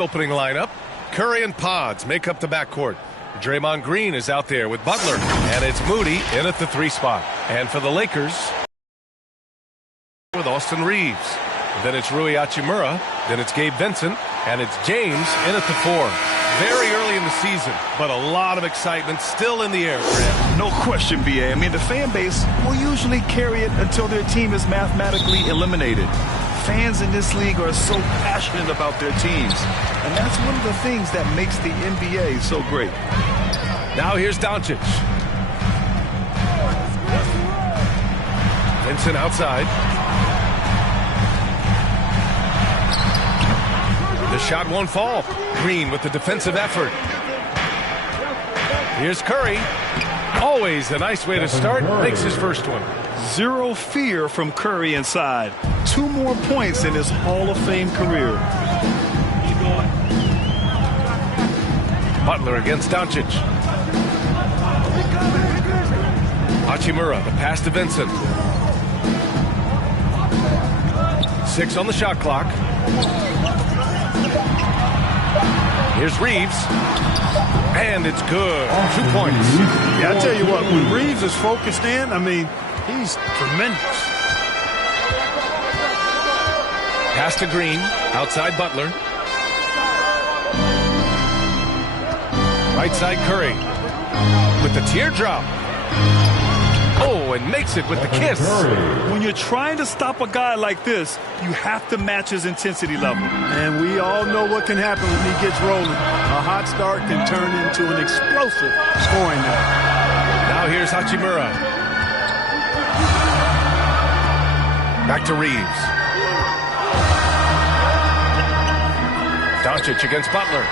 Opening lineup, Curry and Pods make up the backcourt. Draymond Green is out there with Butler, and it's Moody in at the 3 spot. And for the Lakers, with Austin Reeves. Then it's Rui Hachimura, then it's Gabe Vincent, and it's James in at the 4. Very early in the season, but a lot of excitement still in the air, Grant. No question, BA. I mean, the fan base will usually carry it until their team is mathematically eliminated. Fans in this league are so passionate about their teams, and that's one of the things that makes the NBA so great. Now here's Doncic. Vincent outside. The shot won't fall. Green with the defensive effort. Here's Curry. Always a nice way to start. Makes his first one. Zero fear from Curry inside. 2 more points in his Hall of Fame career. Butler against Doncic. Hachimura, the pass to Vincent. 6 on the shot clock. Here's Reeves. And it's good. 2 points. Yeah, I tell you what, when Reeves is focused in, I mean, he's tremendous. Pass to Green, outside Butler. Right side Curry with the teardrop. Oh, and makes it with the kiss. When you're trying to stop a guy like this, you have to match his intensity level. And we all know what can happen when he gets rolling. A hot start can turn into an explosive scoring night. Now here's Hachimura. Back to Reeves. Doncic against Butler.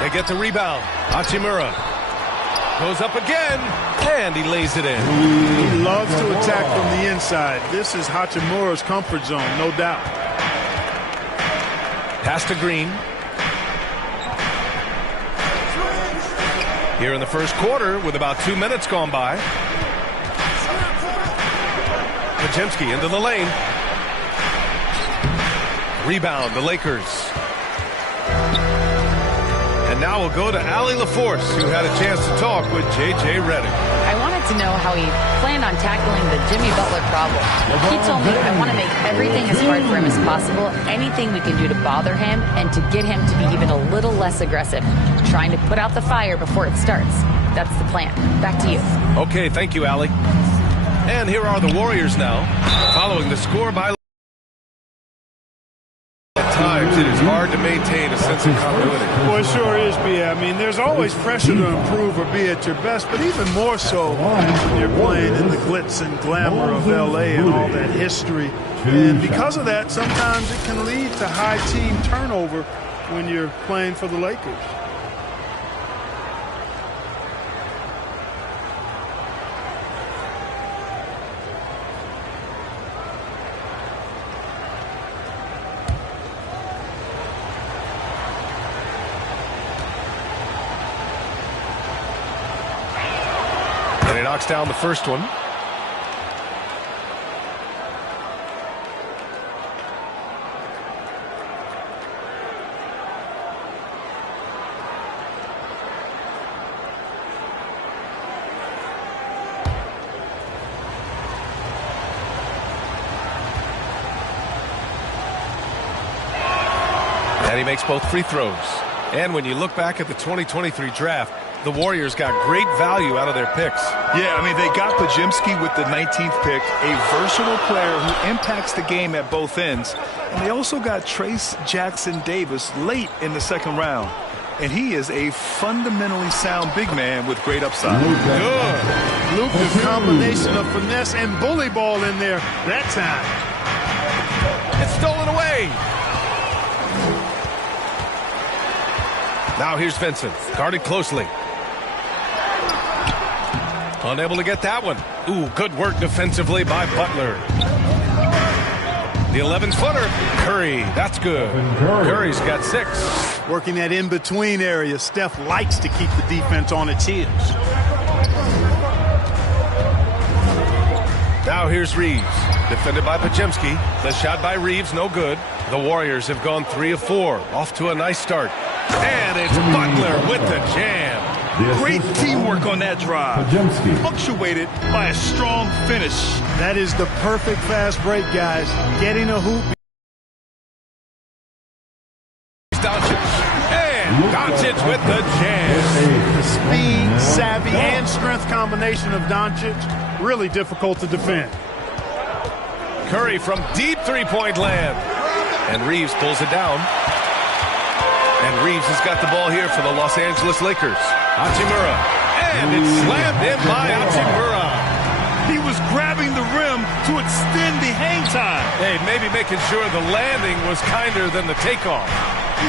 They get the rebound. Hachimura goes up again, and he lays it in. He loves to attack from the inside. This is Hachimura's comfort zone, no doubt. Pass to Green. Here in the first quarter, with about 2 minutes gone by. Podziemski into the lane. Rebound, the Lakers. And now we'll go to Allie LaForce, who had a chance to talk with J.J. Redick. I wanted to know how he planned on tackling the Jimmy Butler problem. He told me, I want to make everything as hard for him as possible, anything we can do to bother him and to get him to be even a little less aggressive, trying to put out the fire before it starts. That's the plan. Back to you. Okay, thank you, Allie. And here are the Warriors now, following the score by... At times, it is hard to maintain a sense of continuity. Well, it sure is, B.A. I mean, there's always pressure to improve or be at your best, but even more so when you're playing in the glitz and glamour of L.A. and all that history. And because of that, sometimes it can lead to high team turnover when you're playing for the Lakers. And he knocks down the first one. And he makes both free throws. And when you look back at the 2023 draft, the Warriors got great value out of their picks. Yeah, I mean, they got Podziemski with the 19th pick, a versatile player who impacts the game at both ends. And they also got Trace Jackson Davis late in the second round. And he is a fundamentally sound big man with great upside. Good. Luka's combination of finesse and bully ball in there that time. It's stolen away. Now here's Vincent, guarded closely. Unable to get that one. Ooh, good work defensively by Butler. The 11-footer, Curry, that's good. Curry's got 6. Working that in-between area, Steph likes to keep the defense on its heels. Now here's Reeves. Defended by Pajemski. The shot by Reeves, no good. The Warriors have gone 3 of 4. Off to a nice start. And it's Butler with the jam. Great teamwork on that drive. Punctuated by a strong finish. That is the perfect fast break, guys. Getting a hoop. Doncic with the jam. The speed, savvy, and strength combination of Doncic, really difficult to defend. Curry from deep three-point land. And Reeves pulls it down. And Reeves has got the ball here for the Los Angeles Lakers. Hachimura. And it's slammed in by Hachimura. He was grabbing the rim to extend the hang time. Hey, maybe making sure the landing was kinder than the takeoff.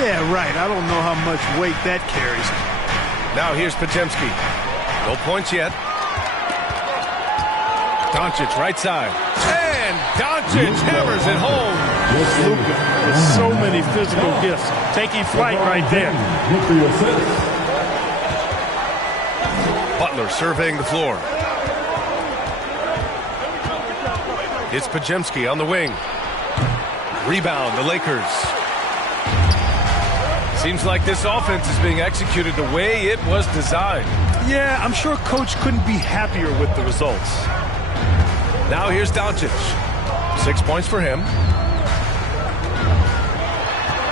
Yeah, right. I don't know how much weight that carries. Now here's Pajemski. No points yet. Doncic right side. And Doncic hammers it home. Luka with so many physical gifts. Taking flight right there. Butler surveying the floor. It's Pajemski on the wing. Rebound, the Lakers. Seems like this offense is being executed the way it was designed. Yeah, I'm sure Coach couldn't be happier with the results. Now here's Doncic. 6 points for him.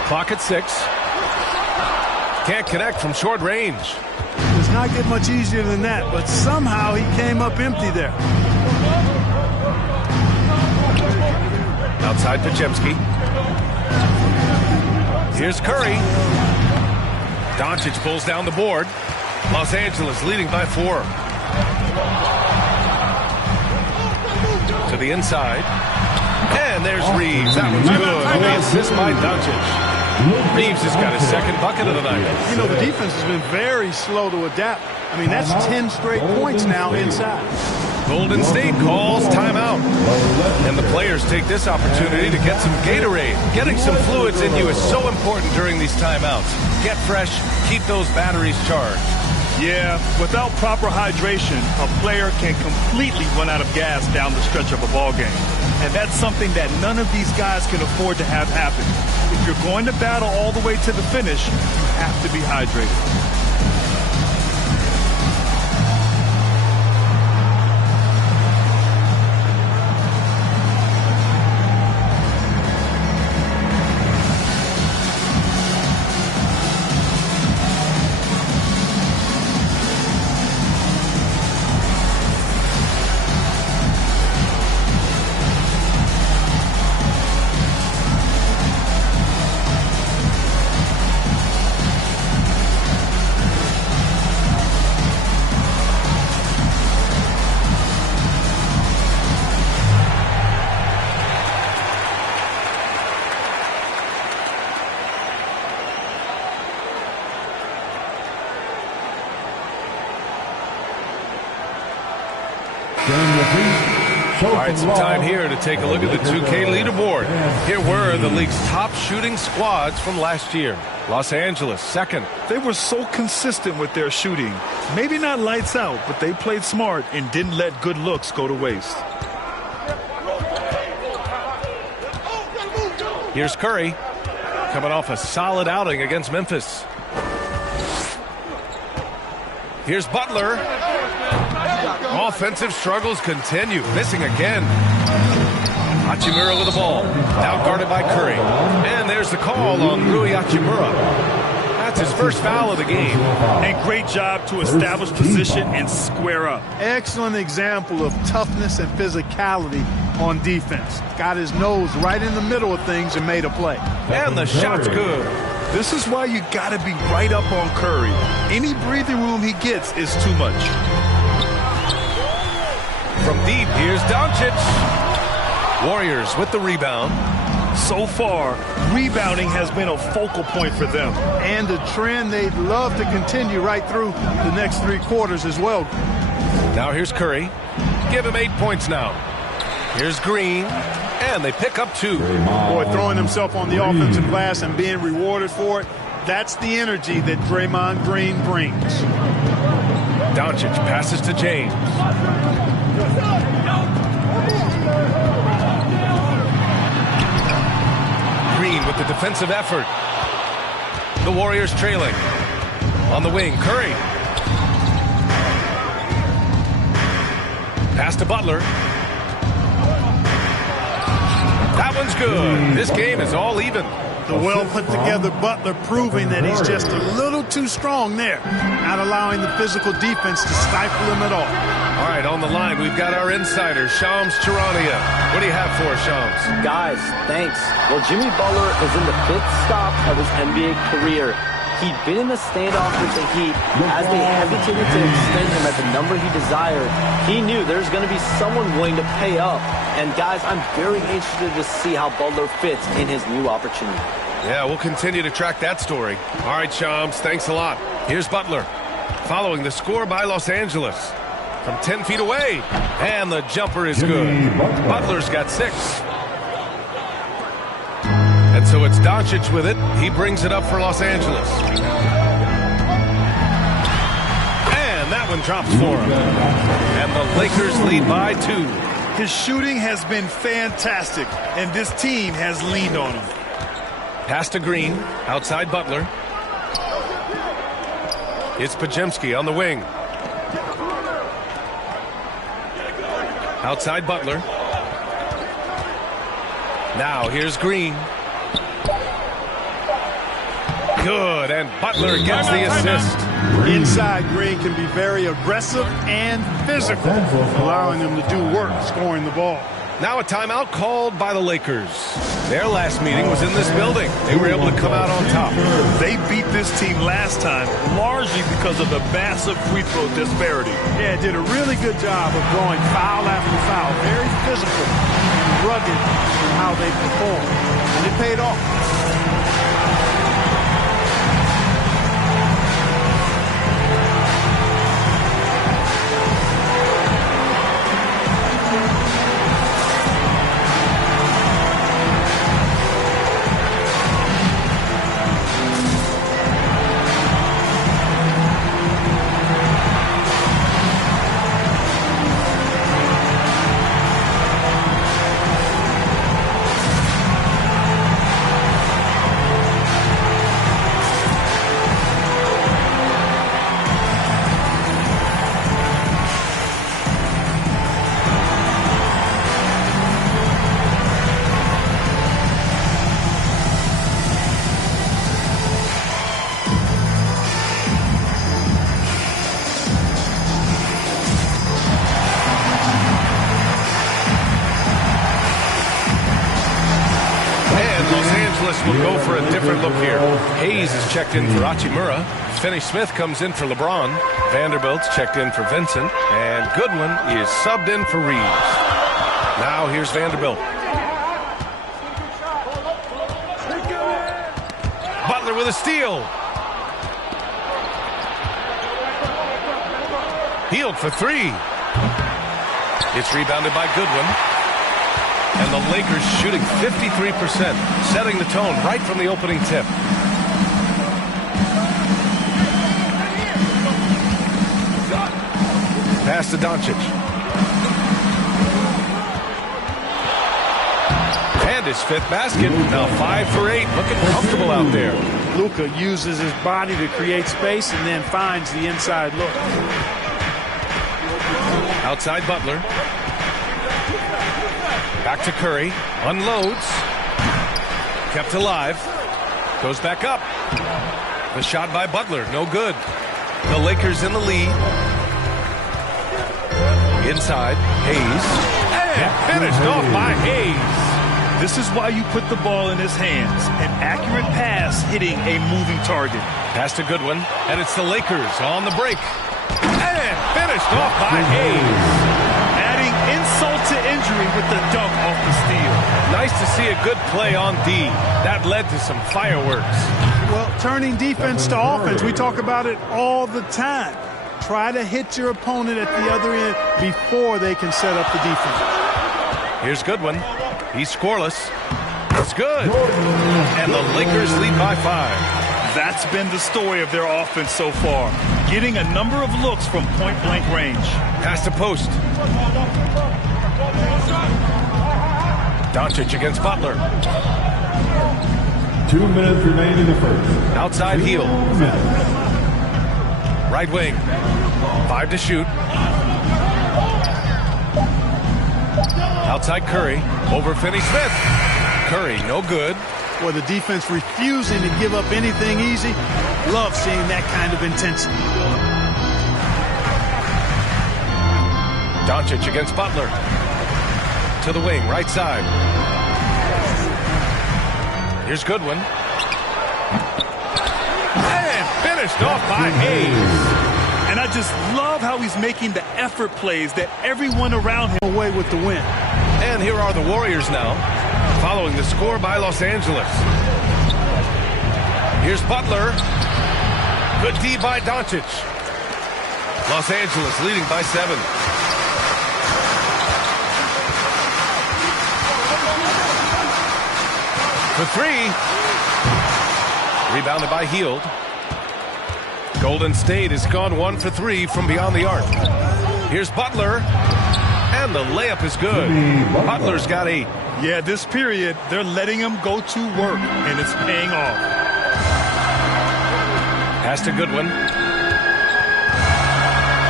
Clock at 6. Can't connect from short range. Does not get much easier than that, but somehow he came up empty there. Outside Pajemski. Here's Curry. Doncic pulls down the board. Los Angeles leading by 4. To the inside. And there's Reeves. That one's good. And the assist by Doncic. Reeves has got his second bucket of the night. You know, the defense has been very slow to adapt. I mean, that's 10 straight points now inside. Golden State calls timeout. And the players take this opportunity to get some Gatorade. Getting some fluids in you is so important during these timeouts. Get fresh, keep those batteries charged. Yeah, without proper hydration, a player can completely run out of gas down the stretch of a ball game. And that's something that none of these guys can afford to have happen. If you're going to battle all the way to the finish, you have to be hydrated. All right, some time here to take a look at the 2K leaderboard. Here were the league's top shooting squads from last year. Los Angeles, second. They were so consistent with their shooting. Maybe not lights out, but they played smart and didn't let good looks go to waste. Here's Curry, coming off a solid outing against Memphis. Here's Butler. Offensive struggles continue. Missing again. Hachimura with the ball. Now guarded by Curry. And there's the call on Rui Hachimura. That's his first foul of the game. And great job to establish position and square up. Excellent example of toughness and physicality on defense. Got his nose right in the middle of things and made a play. And the shot's good. This is why you got to be right up on Curry. Any breathing room he gets is too much. From deep, here's Doncic. Warriors with the rebound. So far, rebounding has been a focal point for them. And a trend they'd love to continue right through the next 3 quarters as well. Now here's Curry. Give him 8 points now. Here's Green. And they pick up 2. Boy, throwing himself on the offensive glass and being rewarded for it, that's the energy that Draymond Green brings. Doncic passes to James. with the defensive effort. The Warriors trailing. On the wing, Curry. Pass to Butler. That one's good. This game is all even. The well-put-together Butler proving that he's just a little too strong there, not allowing the physical defense to stifle him at all. All right, on the line, we've got our insider, Shams Charania. What do you have for us, Shams? Guys, thanks. Well, Jimmy Butler is in the 5th stop of his NBA career. He'd been in the standoff with the Heat. As they hesitated to extend him at the number he desired, he knew there's going to be someone willing to pay up. And guys, I'm very interested to see how Butler fits in his new opportunity. Yeah, we'll continue to track that story. All right, Shams, thanks a lot. Here's Butler, following the score by Los Angeles. From 10 feet away, and the jumper is good. Butler's got 6. And so it's Doncic with it. He brings it up for Los Angeles. And that one drops for him. And the Lakers lead by 2. His shooting has been fantastic, and this team has leaned on him. Pass to Green, outside Butler. It's Podziemski on the wing. Outside Butler. Now here's Green. Good, and Butler gets the assist. Inside, Green can be very aggressive and physical, allowing them to do work scoring the ball. Now a timeout called by the Lakers. Their last meeting was in this building. They were able to come out on top. They beat this team last time largely because of the massive free throw disparity. Yeah, did a really good job of going foul after foul. Very physical and rugged in how they performed. And it paid off. We'll go for a different look here. Hayes is checked in for Hachimura. Finney-Smith comes in for LeBron. Vanderbilt's checked in for Vincent. And Goodwin is subbed in for Reeves. Now here's Vanderbilt. Butler with a steal. Healed for 3. It's rebounded by Goodwin. And the Lakers shooting 53%, setting the tone right from the opening tip. Pass to Doncic. And his 5th basket. Now 5 for 8, looking comfortable out there. Luka uses his body to create space and then finds the inside look. Outside Butler. Back to Curry. Unloads. Kept alive. Goes back up. The shot by Butler. No good. The Lakers in the lead. Inside. Hayes. And finished off by Hayes. This is why you put the ball in his hands. An accurate pass hitting a moving target. Pass to Goodwin. And it's the Lakers on the break. And finished off by Hayes. Insult to injury with the dunk off the steal. Nice to see a good play on D. That led to some fireworks. Well, turning defense to offense, we talk about it all the time. Try to hit your opponent at the other end before they can set up the defense. Here's Goodwin. He's scoreless. It's good. And the Lakers lead by 5. That's been the story of their offense so far. Getting a number of looks from point-blank range. Pass to post. Doncic against Butler. 2 minutes remain in the first. Outside heel. Right wing. 5 to shoot. Outside Curry. Over Finney-Smith. Curry, no good. Boy, the defense refusing to give up anything easy. Love seeing that kind of intensity. Doncic against Butler. To the wing, right side. Here's Goodwin. And finished off by Hayes. And I just love how he's making the effort plays that everyone around him Away with the win. And here are the Warriors now, following the score by Los Angeles. Here's Butler. Good D by Doncic. Los Angeles leading by 7. For 3. Rebounded by Hield. Golden State has gone 1 for 3 from beyond the arc. Here's Butler. And the layup is good. Butler's got 8. Yeah, this period, they're letting him go to work, and it's paying off. Pass to Goodwin.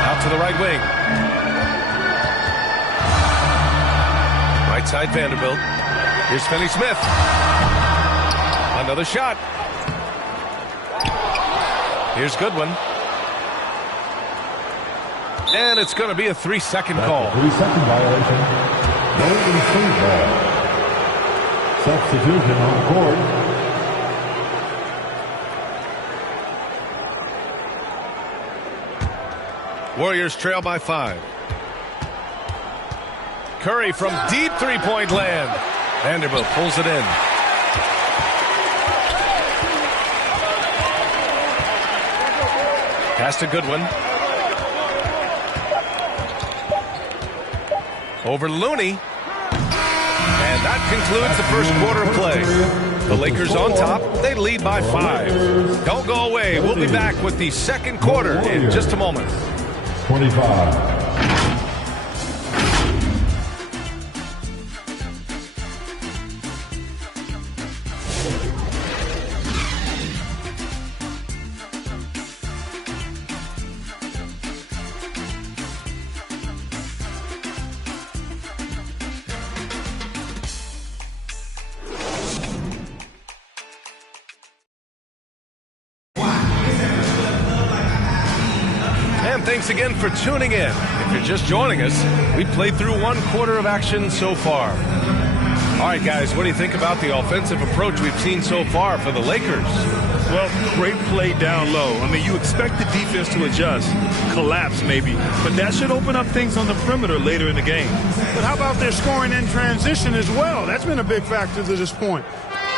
Out to the right wing. Right side Vanderbilt. Here's Finney-Smith. Another shot. Here's Goodwin. And it's going to be a 3-second call. 3-second violation. Golden State ball. Substitution on court. Warriors trail by 5. Curry from deep three-point land. Vanderbilt pulls it in. Pass to Goodwin. Over Looney. And that concludes the first quarter of play. The Lakers on top. They lead by 5. Don't go away. We'll be back with the second quarter in just a moment. 25. Thanks again for tuning in. If you're just joining us, we've played through 1 quarter of action so far. All right, guys, what do you think about the offensive approach we've seen so far for the Lakers? Well, great play down low. I mean, you expect the defense to adjust, collapse maybe, but that should open up things on the perimeter later in the game. But how about their scoring in transition as well? That's been a big factor to this point.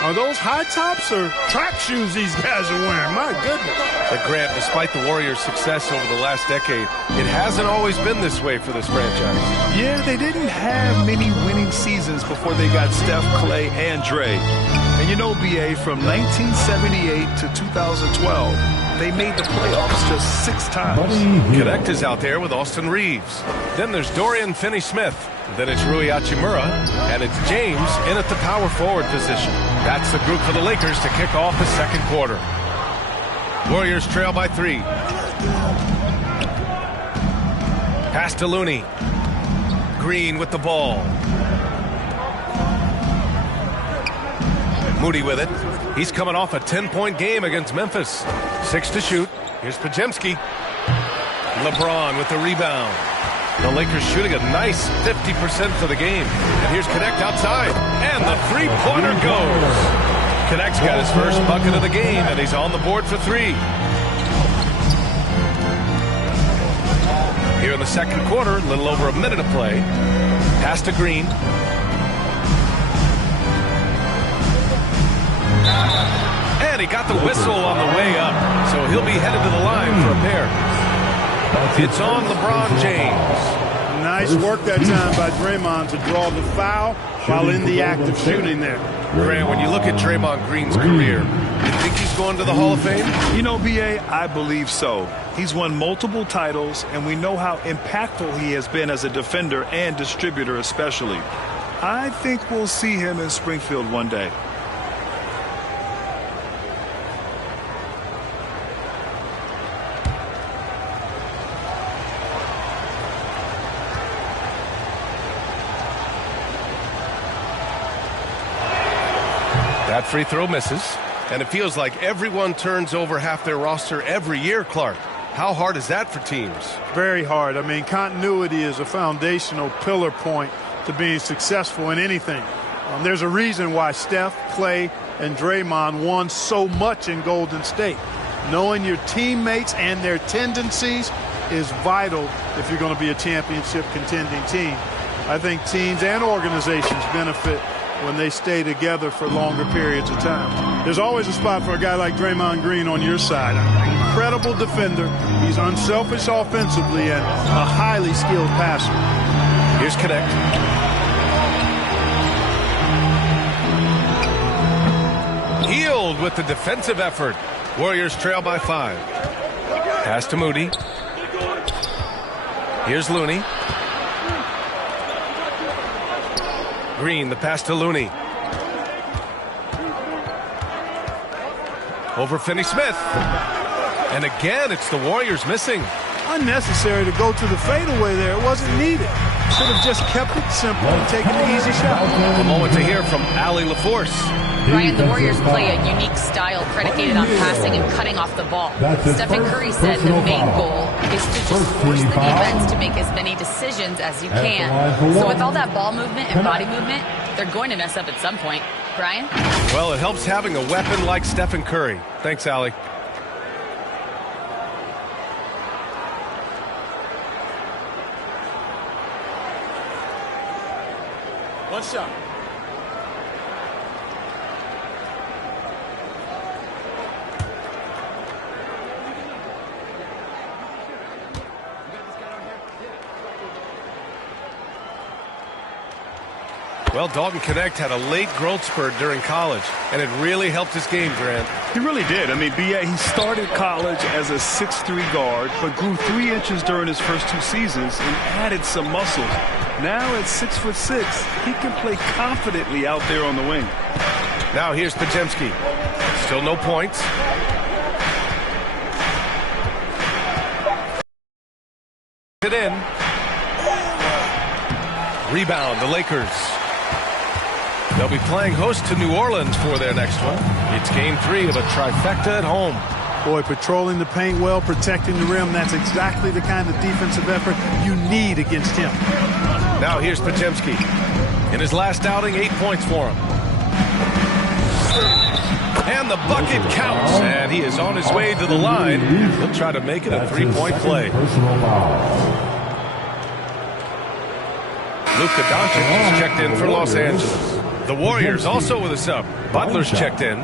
Are those high tops or track shoes these guys are wearing? My goodness. But Grant, despite the Warriors' success over the last decade, it hasn't always been this way for this franchise. Yeah, they didn't have many winning seasons before they got Steph, Clay, and Dre. And you know, BA, from 1978 to 2012, they made the playoffs just 6 times. Connect is out there with Austin Reeves. Then there's Dorian Finney-Smith. Then it's Rui Hachimura. And it's James in at the power forward position. That's the group for the Lakers to kick off the second quarter. Warriors trail by 3. Pass to Looney. Green with the ball. Moody with it. He's coming off a 10-point game against Memphis. 6 to shoot. Here's Pajemski. LeBron with the rebound. The Lakers shooting a nice 50% for the game. And here's Connect outside. And the three-pointer goes. Connect's got his first bucket of the game, and he's on the board for 3. Here in the second quarter, a little over a minute of play. Pass to Green. And he got the whistle on the way up, so he'll be headed to the line for a pair. It's on LeBron James. Nice work that time by Draymond to draw the foul while in the act of shooting there. Grant, when you look at Draymond Green's career, you think he's going to the Hall of Fame? You know, BA, I believe so. He's won multiple titles, and we know how impactful he has been as a defender and distributor especially. I think we'll see him in Springfield one day. That free throw misses. And it feels like everyone turns over half their roster every year, Clark. How hard is that for teams? Very hard. I mean, continuity is a foundational pillar point to being successful in anything. There's a reason why Steph, Clay, and Draymond won so much in Golden State. Knowing your teammates and their tendencies is vital if you're going to be a championship contending team. I think teams and organizations benefit when they stay together for longer periods of time. There's always a spot for a guy like Draymond Green on your side. An incredible defender. He's unselfish offensively and a highly skilled passer. Here's Kunad. Healed with the defensive effort. Warriors trail by 5. Pass to Moody. Here's Looney. Green, the pass to Looney. Over Finney-Smith. And again, it's the Warriors missing. Unnecessary to go to the fadeaway there. It wasn't needed. Should have just kept it simple and taken the easy shot. A moment to hear from Allie LaForce. Ryan, the Warriors play a unique style predicated on passing and cutting off the ball. Stephen Curry said the main goal is to just force the defense to make as many decisions as you can. So with all that ball movement and body movement, they're going to mess up at some point. Brian? Well, it helps having a weapon like Stephen Curry. Thanks, Allie. One shot. Well, Dalton Kunad had a late growth spurt during college, and it really helped his game, Grant. He really did. I mean, he started college as a 6'3" guard, but grew 3 inches during his first 2 seasons and added some muscle. Now at 6'6", he can play confidently out there on the wing. Now here's Podziemski. Still no points. It in. Rebound, the Lakers. They'll be playing host to New Orleans for their next one. It's game 3 of a trifecta at home. Boy, patrolling the paint well, protecting the rim, that's exactly the kind of defensive effort you need against him. Now here's Podziemski. In his last outing, 8 points for him. And the bucket counts. And he is on his way to the line. He'll try to make it a 3-point play. Luka Doncic is checked in for Los Angeles. The Warriors also with a sub. Butler's checked in.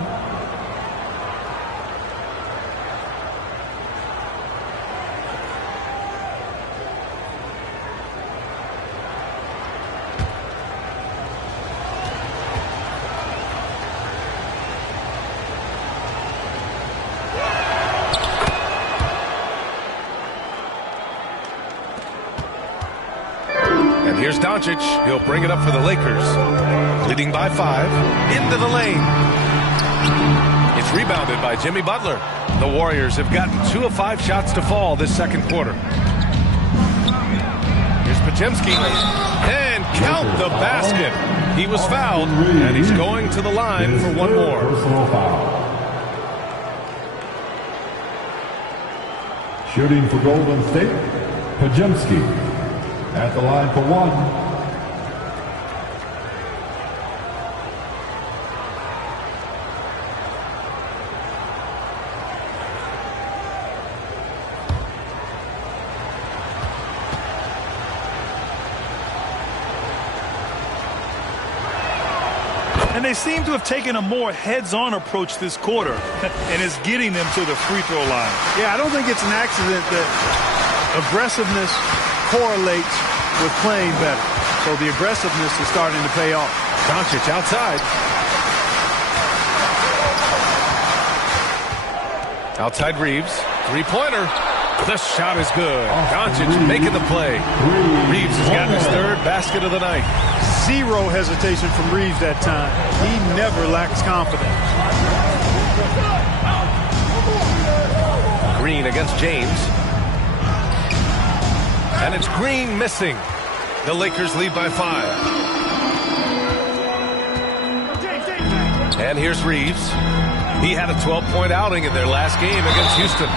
And here's Doncic. He'll bring it up for the Lakers. Leading by 5. Into the lane. It's rebounded by Jimmy Butler. The Warriors have gotten 2 of 5 shots to fall this second quarter. Here's Podziemski. And count the basket. He was fouled, and he's going to the line for one more. Shooting for Golden State, Podziemski. At the line for 1. And they seem to have taken a more heads-on approach this quarter, and it's getting them to the free throw line. Yeah, I don't think it's an accident that aggressiveness correlates with playing better. So the aggressiveness is starting to pay off. Doncic outside. Outside Reeves. Three-pointer. The shot is good. Doncic making the play. Reeves has gotten his 3rd basket of the night. Zero hesitation from Reeves that time. He never lacks confidence. Green against James. And it's Green missing. The Lakers lead by 5. And And here's Reeves. He had a 12-point outing in their last game against Houston.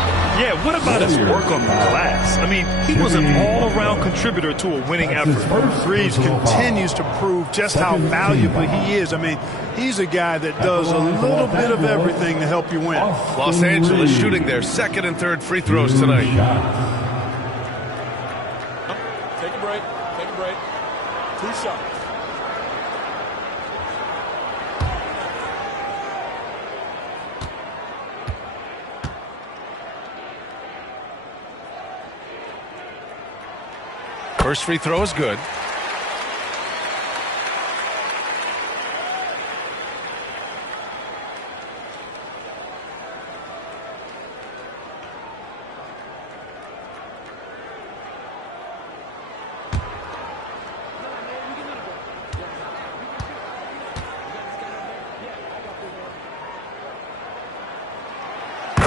Yeah, what about his work on the glass? I mean, he was an all-around contributor to a winning effort. Reeves continues to prove just how valuable he is. I mean, he's a guy that does a little bit of everything to help you win. Los Angeles shooting their second and third free throws tonight. Take a break. Take a break. 2 shots. First free throw is good.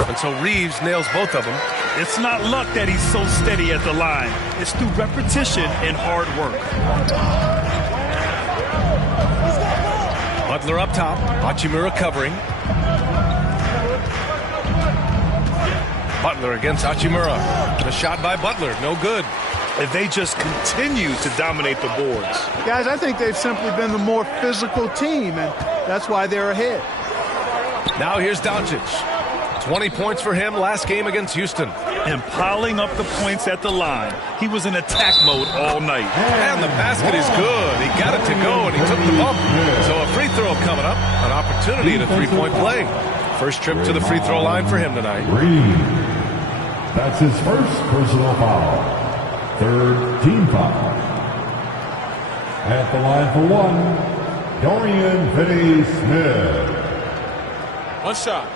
And so Reeves nails both of them. It's not luck that he's so steady at the line. It's through repetition and hard work. Butler up top. Hachimura covering. Butler against Hachimura. The shot by Butler, no good. And they just continue to dominate the boards. Guys, I think they've simply been the more physical team, and that's why they're ahead. Now here's Doncic. 20 points for him last game against Houston. And piling up the points at the line. He was in attack mode all night. And the basket is good. He got it to go, and he took the bump. So a free throw coming up. An opportunity at a three-point play. First trip to the free throw line for him tonight. That's his first personal foul. Third team foul. At the line for one, Dorian Finney-Smith. 1 shot.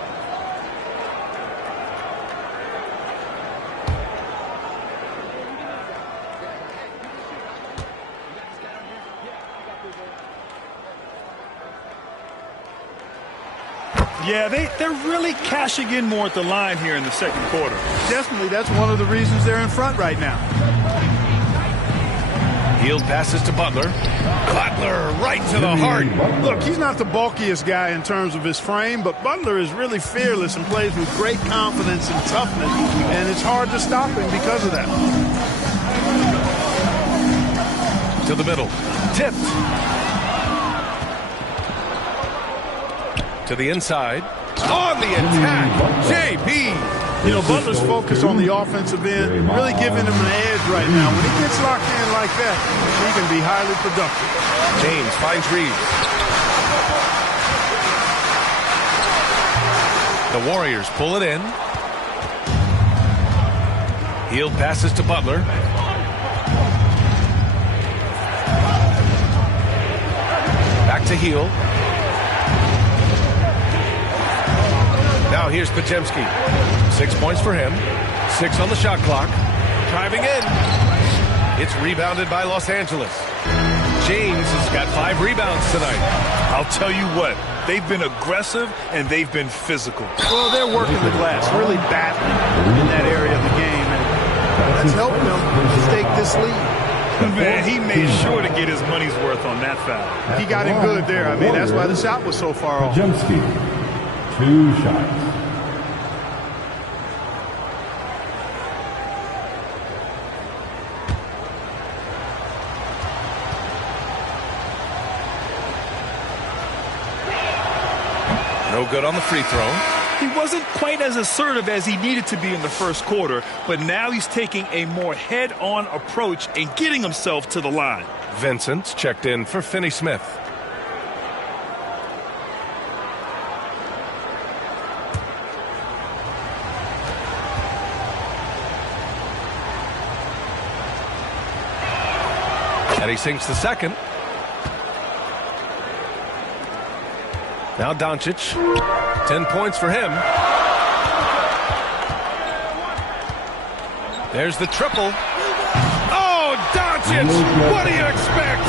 Yeah, they're really cashing in more at the line here in the second quarter. Definitely, that's one of the reasons they're in front right now. Hield passes to Butler. Butler right to the heart. Look, he's not the bulkiest guy in terms of his frame, but Butler is really fearless and plays with great confidence and toughness, and it's hard to stop him because of that. To the middle. Tipped. To the inside. On the attack. JP. You know, Butler's focus on the offensive end really giving him an edge right now. When he gets locked in like that, he can be highly productive. James finds Reeves. The Warriors pull it in. Hield passes to Butler. Back to Hield. Now here's Podziemski. 6 points for him. 6 on the shot clock. Driving in. It's rebounded by Los Angeles. James has got 5 rebounds tonight. I'll tell you what, they've been aggressive and they've been physical. Well, they're working the glass really badly in that area of the game, and that's helped them stake this lead. Man, he made sure to get his money's worth on that foul. He got it good there. I mean, that's why the shot was so far off. Podziemski, 2 shots. No good on the free throw. He wasn't quite as assertive as he needed to be in the first quarter, but now he's taking a more head-on approach and getting himself to the line. Vincent checked in for Finney-Smith. And he sinks the second. Now Doncic. 10 points for him. There's the triple. Oh, Doncic! What do you expect?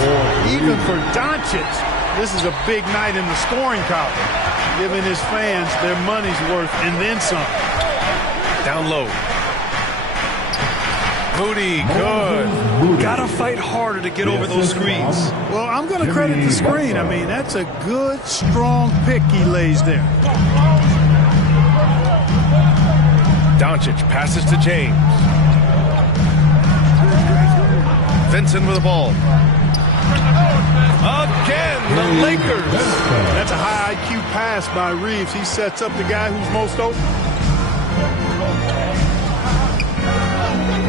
Even for Doncic, this is a big night in the scoring column, giving his fans their money's worth and then some. Down low. Moody, good. Gotta fight harder to get over those screens. Well, I'm going to credit the screen. I mean, that's a good, strong pick he lays there. Doncic passes to James. Vincent with the ball. Again, the Lakers. That's a high IQ pass by Reeves. He sets up the guy who's most open.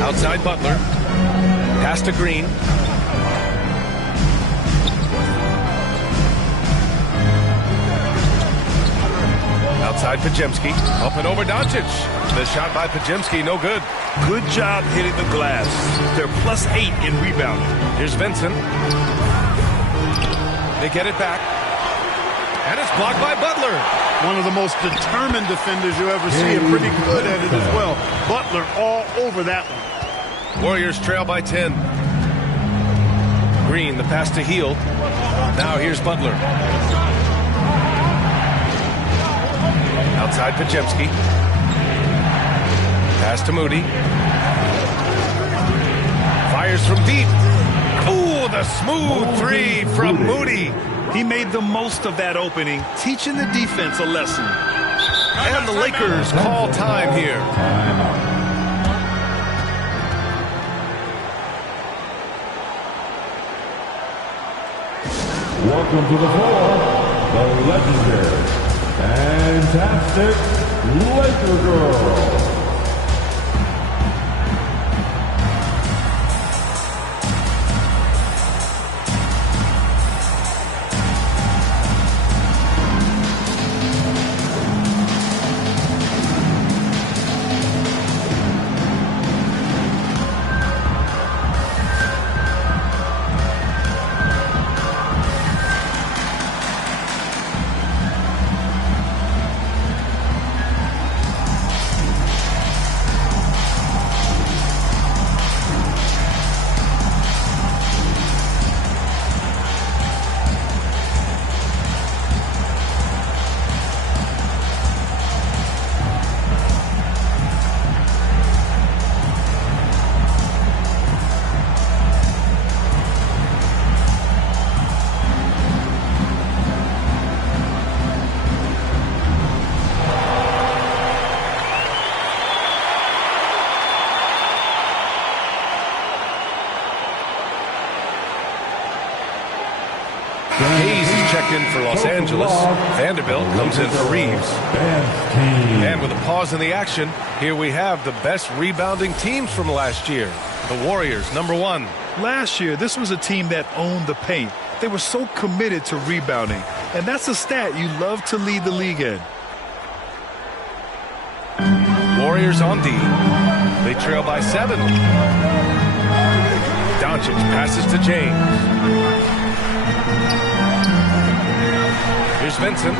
Outside Butler. Pass to Green. Outside Pajemski. Up and over Doncic. The shot by Pajemski, no good. Good job hitting the glass. They're +8 in rebounding. Here's Vincent. They get it back. And it's blocked by Butler. One of the most determined defenders you ever see, and pretty good at it as well. Butler all over that one. Warriors trail by 10. Green, the pass to Hield. Now here's Butler. Outside Pajemski. Pass to Moody. Fires from deep. Ooh, the smooth three from Moody. He made the most of that opening, teaching the defense a lesson. And the Lakers call time here. Welcome to the floor, the legendary, fantastic Laker girl. Hayes is checked in for Los Angeles. Vanderbilt comes in for Reeves. And with a pause in the action, here we have the best rebounding teams from last year. The Warriors, #1. Last year, this was a team that owned the paint. They were so committed to rebounding. And that's a stat you love to lead the league in. Warriors on D. They trail by 7. Doncic passes to James. Here's Vincent.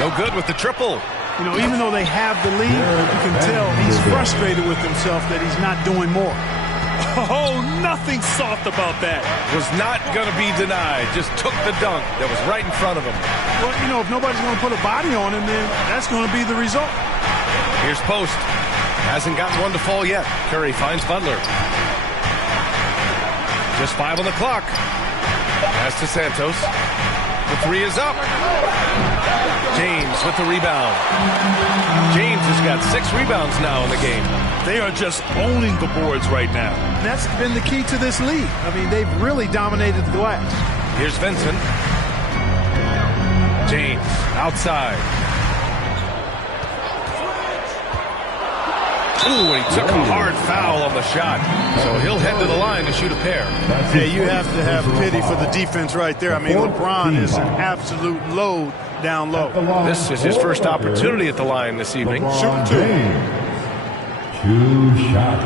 No good with the triple. You know, even though they have the lead, you can tell he's frustrated with himself that he's not doing more. Oh, nothing soft about that. Was not going to be denied. Just took the dunk that was right in front of him. Well, you know, if nobody's going to put a body on him, then that's going to be the result. Here's Post. Hasn't gotten one to fall yet. Curry finds Butler. Just 5 on the clock. Pass to Santos. The 3 is up. James with the rebound. James has got 6 rebounds now in the game. They are just owning the boards right now. That's been the key to this league. I mean, they've really dominated the glass. Here's Vincent. James outside. Ooh, and he took a hard foul on the shot. So he'll head to the line to shoot a pair. Yeah, you have to have pity for the defense right there. I mean, LeBron is an absolute load down low. This is his first opportunity at the line this evening. Shooting 2 shots.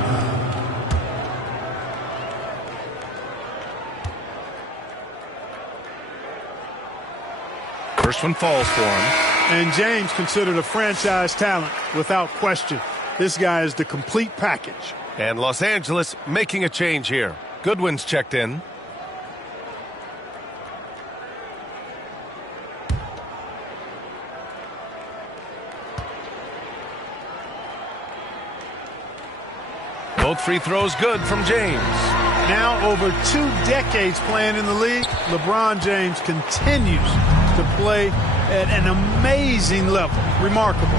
First one falls for him. And James considered a franchise talent without question. This guy is the complete package. And Los Angeles making a change here. Goodwin's checked in. Both free throws good from James. Now over 2 decades playing in the league, LeBron James continues to play at an amazing level. Remarkable.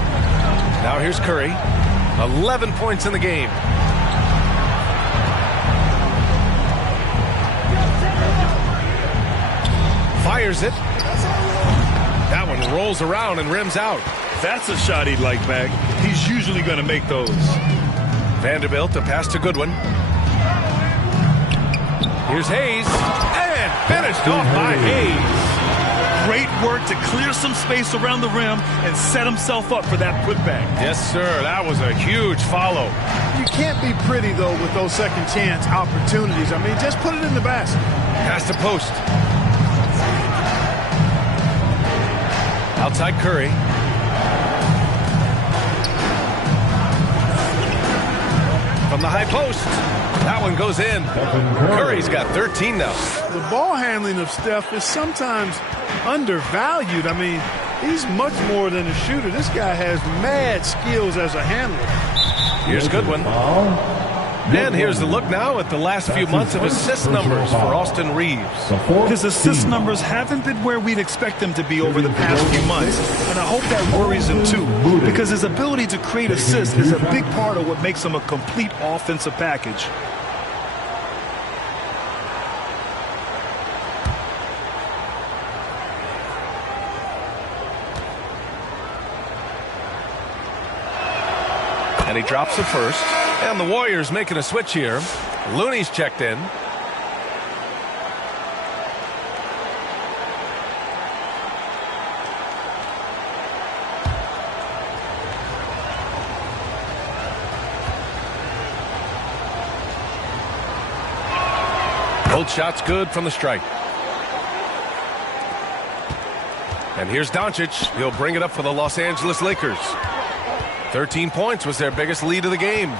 Now here's Curry. 11 points in the game. Fires it. That one rolls around and rims out. That's a shot he'd like back. He's usually going to make those. Vanderbilt, a pass to Goodwin. Here's Hayes. And finished off by Hayes. Great work to clear some space around the rim and set himself up for that putback. Yes, sir. That was a huge follow. You can't be pretty, though, with those second chance opportunities. I mean, just put it in the basket. Pass to post. Outside Curry. From the high post. That one goes in. Curry's got 13 now. The ball handling of Steph is sometimes undervalued. I mean, he's much more than a shooter. This guy has mad skills as a handler. Here's Goodwin. And here's the look now at the last few months of assist numbers for Austin Reeves. His assist numbers haven't been where we'd expect them to be over the past few months, and I hope that worries him too, because his ability to create assists is a big part of what makes him a complete offensive package. And he drops the first. And the Warriors making a switch here. Looney's checked in. Both shots good from the stripe. And here's Doncic. He'll bring it up for the Los Angeles Lakers. 13 points was their biggest lead of the game.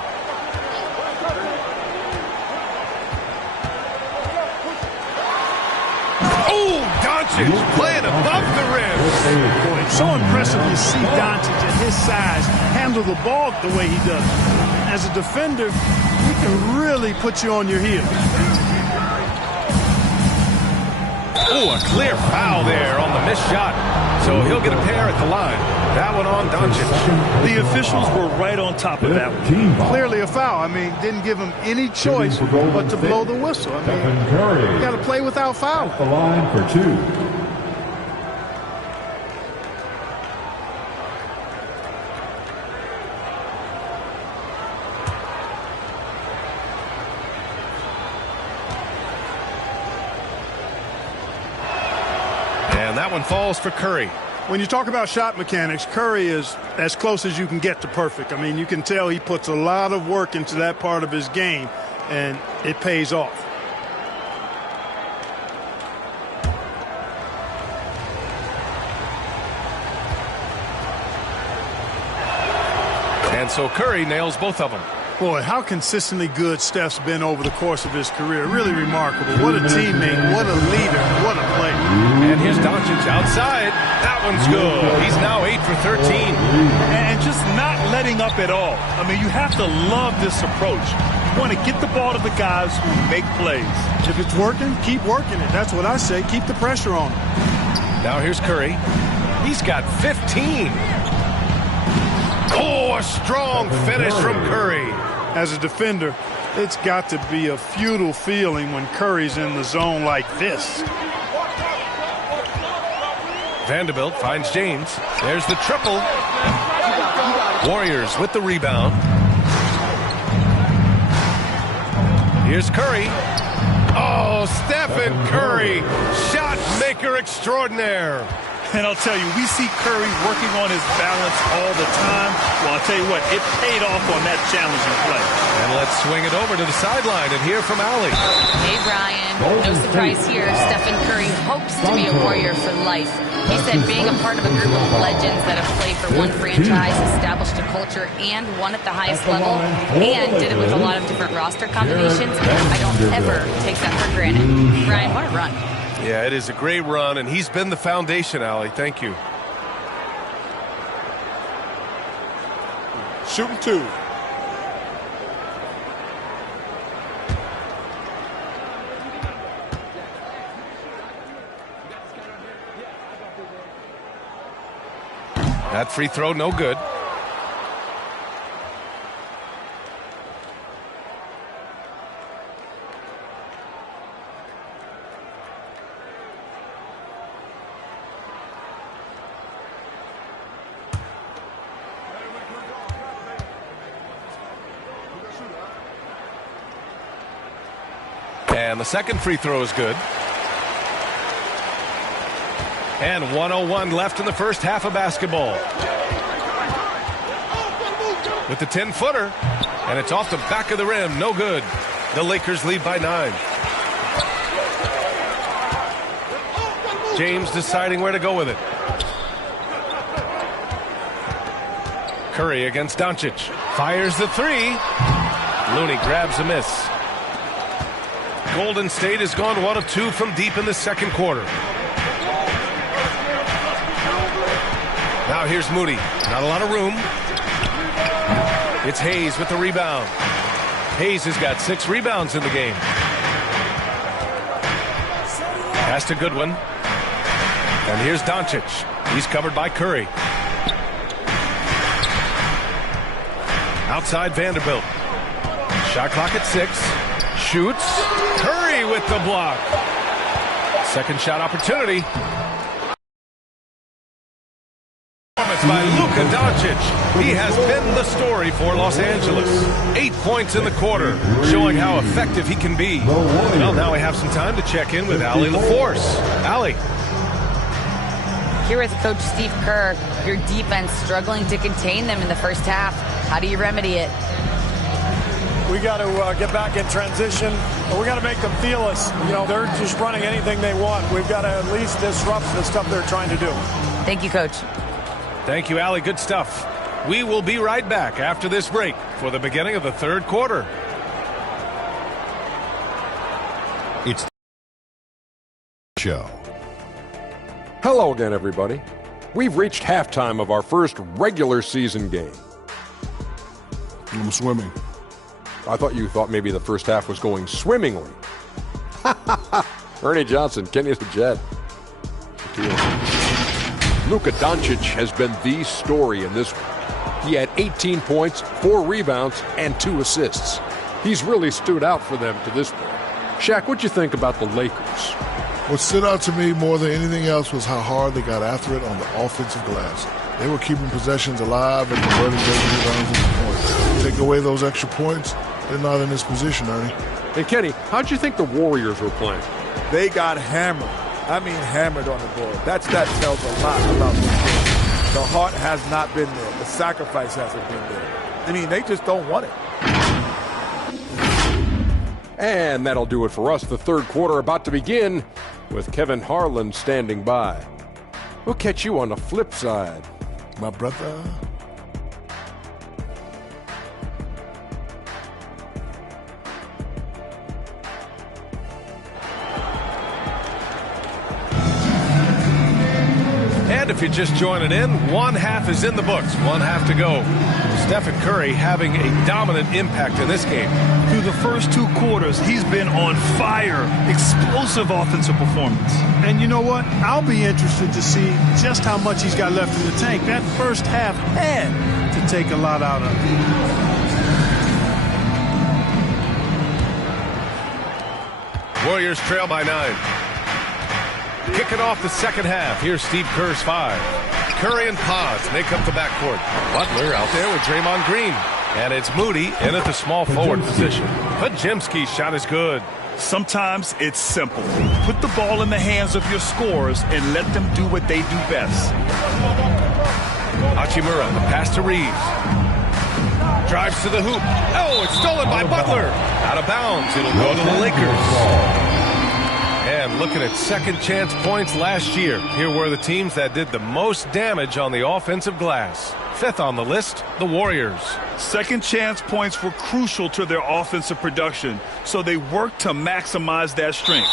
Playing above the rim. It's so impressive to see Doncic at his size handle the ball the way he does. As a defender, he can really put you on your heels. Oh, a clear foul there on the missed shot. So he'll get a pair at the line. That one on Doncic. The officials were right on top of that one. Clearly a foul. I mean, didn't give him any choice but to blow the whistle. I mean, you got to play without foul. The line for 2. And that one falls for Curry. When you talk about shot mechanics, Curry is as close as you can get to perfect. I mean, you can tell he puts a lot of work into that part of his game, and it pays off. And so Curry nails both of them. Boy, how consistently good Steph's been over the course of his career. Really remarkable. What a teammate, what a leader, what a player. And here's Doncic outside. That one's good. He's now 8 for 13. And just not letting up at all. I mean, you have to love this approach. You want to get the ball to the guys who make plays. If it's working, keep working it. That's what I say. Keep the pressure on him. Now here's Curry. He's got 15. Oh, a strong finish from Curry. As a defender, it's got to be a futile feeling when Curry's in the zone like this. Vanderbilt finds James. There's the triple. Warriors with the rebound. Here's Curry. Oh, Stephen Curry, shot maker extraordinaire. And I'll tell you, we see Curry working on his balance all the time. Well, I'll tell you what, it paid off on that challenging play. And let's swing it over to the sideline and hear from Allie. Hey, Brian. No surprise here. Stephen Curry hopes to be a Warrior for life. He said being a part of a group of legends that have played for one franchise, established a culture, and won at the highest level, and did it with a lot of different roster combinations, I don't ever take that for granted. Brian, what a run. Yeah, it is a great run, and he's been the foundation, Allie. Thank you. Shooting 2. That free throw, no good. And the second free throw is good. And 1:01 left in the first half of basketball. With the 10-footer, and it's off the back of the rim, no good. The Lakers lead by 9. James deciding where to go with it. Curry against Doncic. Fires the three. Looney grabs a miss. Golden State has gone 1 of 2 from deep in the second quarter. Now here's Moody. Not a lot of room. It's Hayes with the rebound. Hayes has got 6 rebounds in the game. Pass to Goodwin. And here's Doncic. He's covered by Curry. Outside Vanderbilt. Shot clock at 6. Shoots. Curry with the block. Second shot opportunity. Performance by Luka Doncic. He has been the story for Los Angeles. 8 points in the quarter, showing how effective he can be. Well, now we have some time to check in with Allie LaForce. Allie. Here with Coach Steve Kerr, your defense struggling to contain them in the first half. How do you remedy it? We got to get back in transition, and we got to make them feel us. You know, they're just running anything they want. We've got to at least disrupt the stuff they're trying to do. Thank you, Coach. Thank you, Allie. Good stuff. We will be right back after this break for the beginning of the third quarter. It's the show. Hello again, everybody. We've reached halftime of our first regular season game. I'm swimming. I thought you thought maybe the first half was going swimmingly. Ernie Johnson, Kenny the Jet. Luka Doncic has been the story in this one. He had 18 points, 4 rebounds, and 2 assists. He's really stood out for them to this point. Shaq, what'd you think about the Lakers? What stood out to me more than anything else was how hard they got after it on the offensive glass. They were keeping possessions alive and converting those rebounds into points. Take away those extra points, they're not in this position, Ernie. Hey, Kenny, how'd you think the Warriors were playing? They got hammered. I mean hammered on the board. That tells a lot about this game. The heart has not been there. The sacrifice hasn't been there. I mean, they just don't want it. And that'll do it for us. The third quarter about to begin with Kevin Harlan standing by. We'll catch you on the flip side, my brother. And if you're just joining in, one half is in the books, one half to go. Stephen Curry having a dominant impact in this game. Through the first 2 quarters, he's been on fire. Explosive offensive performance. And you know what? I'll be interested to see just how much he's got left in the tank. That first half had to take a lot out of it. Warriors trail by 9. Kicking off the second half. Here's Steve Kerr's 5. Curry and Pods make up the backcourt. Butler out there with Draymond Green. And it's Moody in at the small forward position. Podziemski's shot is good. Sometimes it's simple. Put the ball in the hands of your scorers and let them do what they do best. Hachimura, the pass to Reeves. Drives to the hoop. Oh, it's stolen by Butler. Out of bounds. It'll go to the Lakers. And looking at second chance points last year, here were the teams that did the most damage on the offensive glass. 5th on the list, the Warriors. Second chance points were crucial to their offensive production, so they worked to maximize that strength.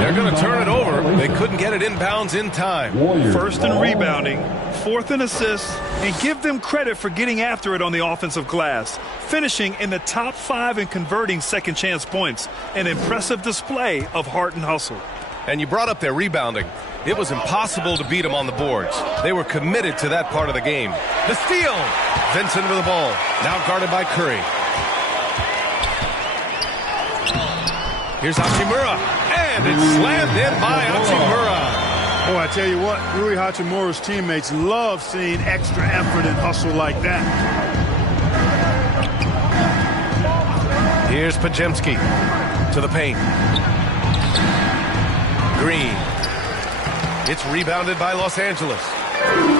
They're going to turn it over. They couldn't get it inbounds in time. First in rebounding, 4th in assists, and give them credit for getting after it on the offensive glass, finishing in the top 5 and converting second chance points. An impressive display of heart and hustle. And you brought up their rebounding. It was impossible to beat them on the boards. They were committed to that part of the game. The steal. Vincent with the ball. Now guarded by Curry. Here's Hachimura. And it's slammed in by Hachimura. Oh, I tell you what, Rui Hachimura's teammates love seeing extra effort and hustle like that. Here's Pajemski to the paint. Green. It's rebounded by Los Angeles.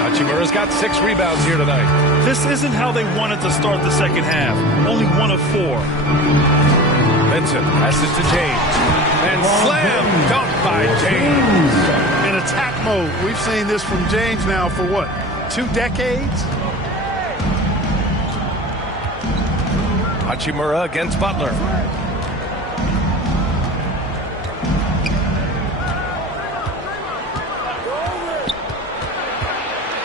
Hachimura's got 6 rebounds here tonight. This isn't how they wanted to start the second half. Only 1 of 4. Vincent passes to James. And slam dunk by James. In attack mode. We've seen this from James now for what, 2 decades? Hachimura against Butler.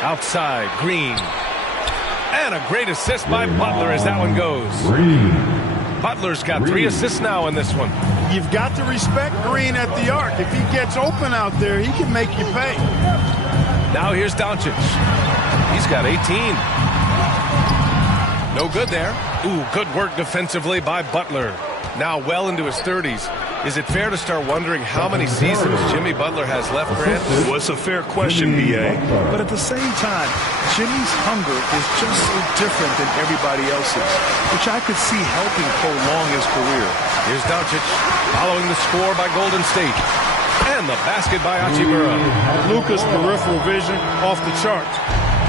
Outside, Green. And a great assist by Butler as that one goes. Butler's got 3 assists now in this one. You've got to respect Green at the arc. If he gets open out there, he can make you pay. Now here's Doncic. He's got 18. No good there. Ooh, good work defensively by Butler. Now well into his 30s. Is it fair to start wondering how many seasons Jimmy Butler has left, Grant? Well, it's a fair question, B.A. But at the same time, Jimmy's hunger is just so different than everybody else's, which I could see helping prolong his career. Here's Doncic following the score by Golden State. And the basket by Hachimura. Luka's peripheral vision off the charts.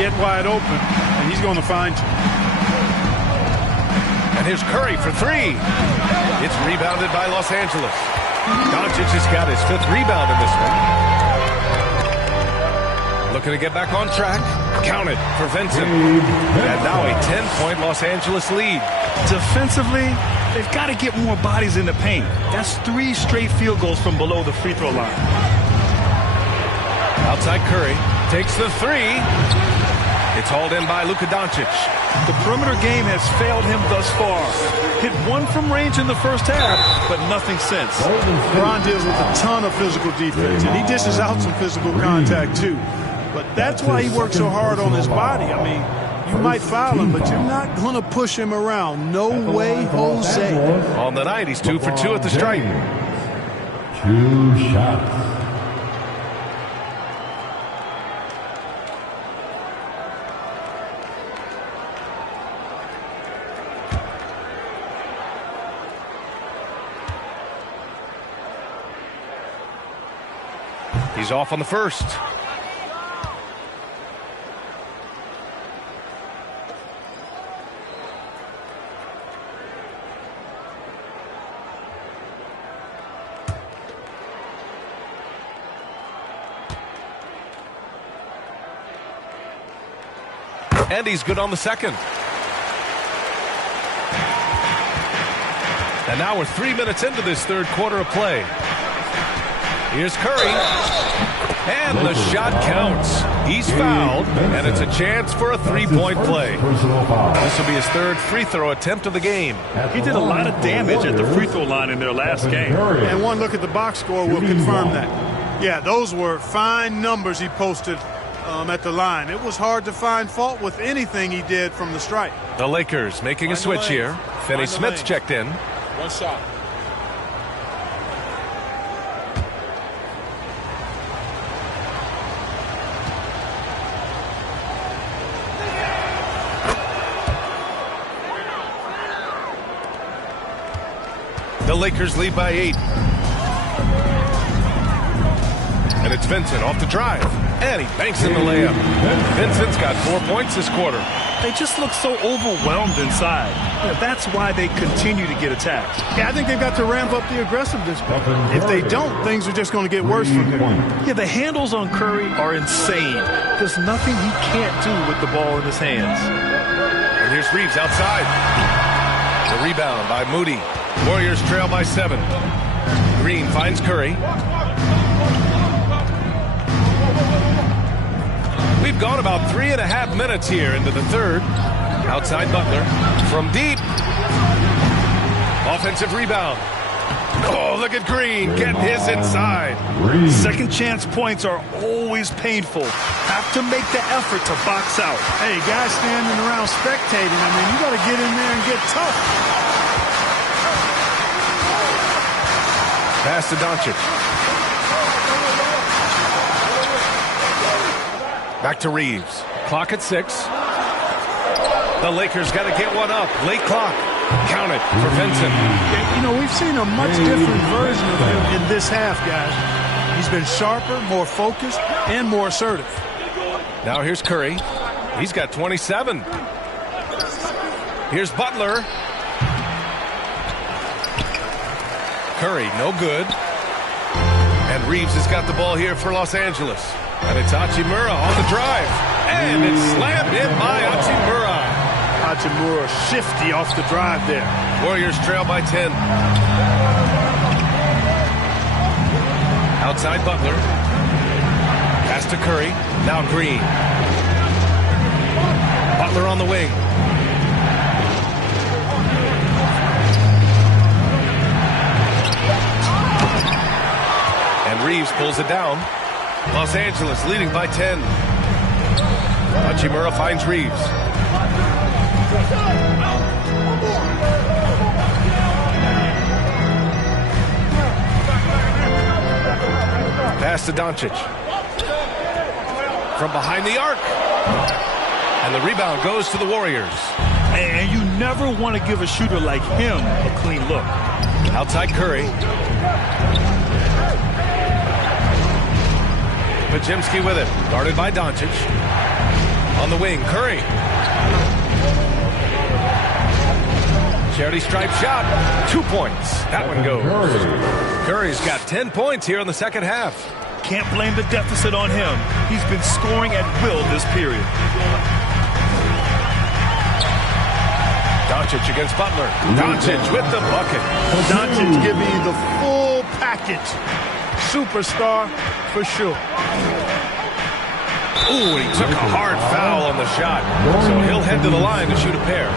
Get wide open, and he's going to find you. And here's Curry for 3. It's rebounded by Los Angeles. Doncic has got his 5th rebound in this one. Looking to get back on track. Counted for Vincent. And now a 10-point Los Angeles lead. Defensively, they've got to get more bodies in the paint. That's 3 straight field goals from below the free throw line. Outside Curry takes the 3. It's hauled in by Luka Doncic. The perimeter game has failed him thus far. Hit 1 from range in the first half, but nothing since. Bron deals with a ton of physical defense, and he dishes out some physical contact too. But that's why he works so hard on his body. I mean, you might foul him, but you're not going to push him around. No way, Jose. On the night, he's 2 for 2 at the stripe. 2 shots. He's off on the first. And he's good on the second. And now we're 3 minutes into this third quarter of play. Here's Curry. And the shot counts. He's fouled, and it's a chance for a 3-point play. This will be his 3rd free throw attempt of the game. He did a lot of damage at the free throw line in their last game. And one look at the box score will confirm that. Yeah, those were fine numbers he posted at the line. It was hard to find fault with anything he did from the stripe. The Lakers making a switch here. Finney Smith's checked in. 1 shot. The Lakers lead by 8. And it's Vincent off the drive. And he banks in the layup. Vincent's got 4 points this quarter. They just look so overwhelmed inside. Yeah, that's why they continue to get attacked. Yeah, I think they've got to ramp up the aggressiveness. If they don't, things are just going to get worse from here. Yeah, the handles on Curry are insane. There's nothing he can't do with the ball in his hands. And here's Reeves outside. The rebound by Moody. Warriors trail by 7. Green finds Curry. We've gone about 3.5 minutes here into the third. Outside Butler from deep. Offensive rebound. Oh, look at Green getting his inside. Second chance points are always painful. Have to make the effort to box out. Hey, guys standing around spectating, I mean, you got to get in there and get tough. Pass to Doncic. Back to Reeves. Clock at 6. The Lakers got to get one up. Late clock. Count it for Vincent. You know, we've seen a much different version of him in this half, guys. He's been sharper, more focused, and more assertive. Now here's Curry. He's got 27. Here's Butler. Curry, no good. And Reeves has got the ball here for Los Angeles. And it's Hachimura on the drive. And it's slammed in by Hachimura. Hachimura shifty off the drive there. Warriors trail by 10. Outside Butler. Pass to Curry. Now Green. Butler on the wing. And Reeves pulls it down. Los Angeles leading by 10. Hachimura finds Reeves. Pass to Doncic. From behind the arc. And the rebound goes to the Warriors. And you never want to give a shooter like him a clean look. Outside Curry. Pajemski with it. Guarded by Doncic. On the wing, Curry. Charity stripe shot. 2 points. That one goes. Curry's got 10 points here in the second half. Can't blame the deficit on him. He's been scoring at will this period. Doncic against Butler. Doncic with the bucket. Doncic giving you the full package. Superstar for sure. Ooh, he took a hard foul on the shot. So he'll head to the line to shoot a pair.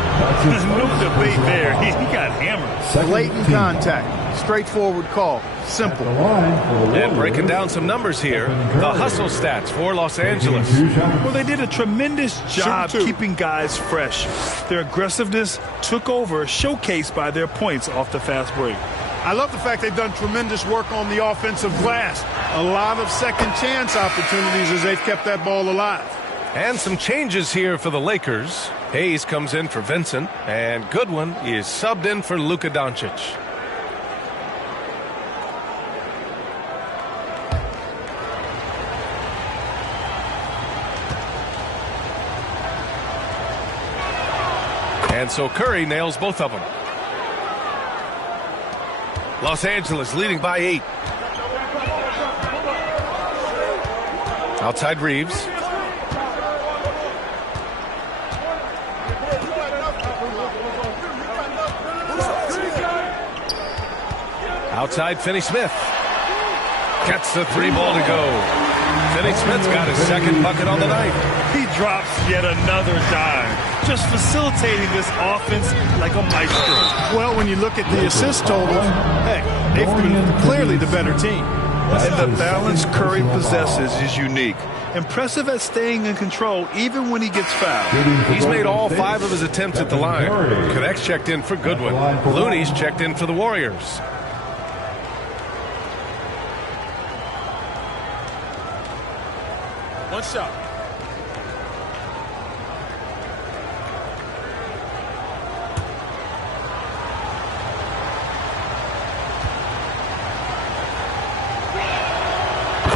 No debate there. He got hammered. Blatant contact. Straightforward call. Simple. And breaking down some numbers here. The hustle stats for Los Angeles. Well, they did a tremendous job keeping guys fresh. Their aggressiveness took over, showcased by their points off the fast break. I love the fact they've done tremendous work on the offensive glass. A lot of second chance opportunities as they've kept that ball alive. And some changes here for the Lakers. Hayes comes in for Vincent, and Goodwin is subbed in for Luka Doncic. And so Curry nails both of them. Los Angeles leading by 8. Outside Reeves. Outside Finney-Smith. Gets the 3 ball to go. Finney-Smith's got his second bucket on the night. He drops yet another dime, just facilitating this offense like a maestro. Well, when you look at the assist totals, heck, they've been clearly the better team. And the balance Curry possesses is unique. Impressive at staying in control even when he gets fouled. He's made all 5 of his attempts at the line. Connect's checked in for Goodwin. Looney's checked in for the Warriors. One shot.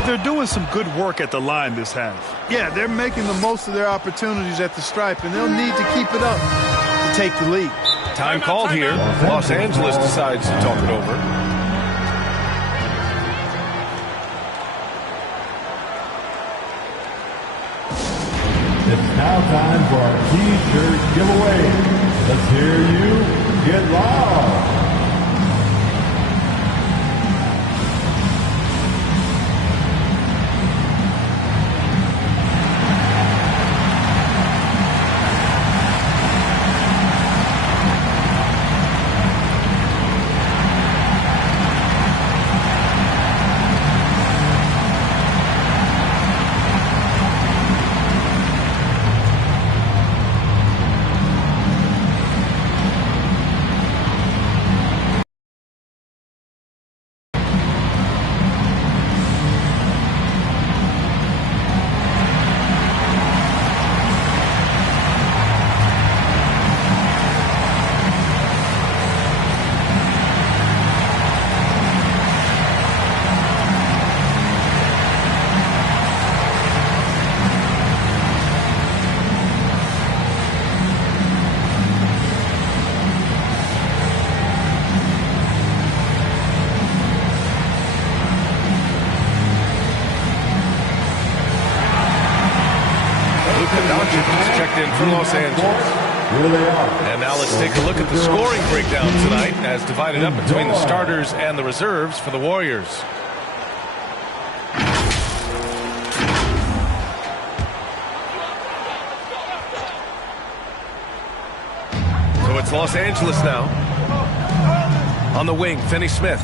They're doing some good work at the line this half. Yeah, they're making the most of their opportunities at the stripe, and they'll need to keep it up to take the lead. Time called here. Los Angeles decides to talk it over. It's now time for our T-shirt giveaway. Let's hear you get loud. Los Angeles. And now let's take a look at the scoring breakdown tonight as divided up between the starters and the reserves for the Warriors. So it's Los Angeles now. On the wing, Finney Smith.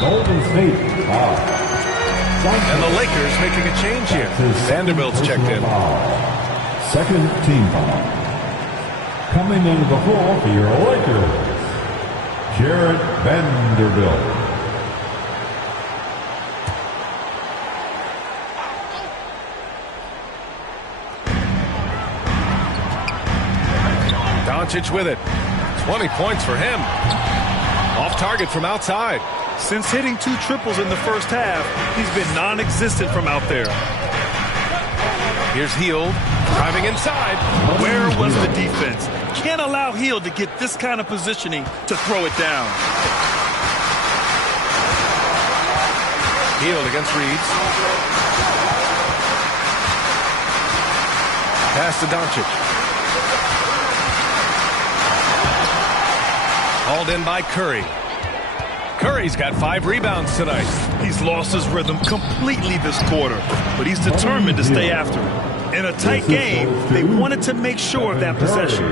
Golden State foul. And the Lakers making a change here. Vanderbilt's checked in. Second team foul. Coming into the floor for your Lakers, Jared Vanderbilt. Doncic with it. 20 points for him. Off target from outside. Since hitting 2 triples in the first half, he's been non-existent from out there. Here's Hield driving inside. Where was the defense? Can't allow Hield to get this kind of positioning to throw it down. Hield against Reeves. Pass to Doncic. Hauled in by Curry. Curry's got 5 rebounds tonight. He's lost his rhythm completely this quarter, but he's determined to stay after it. In a tight game, they wanted to make sure of that possession.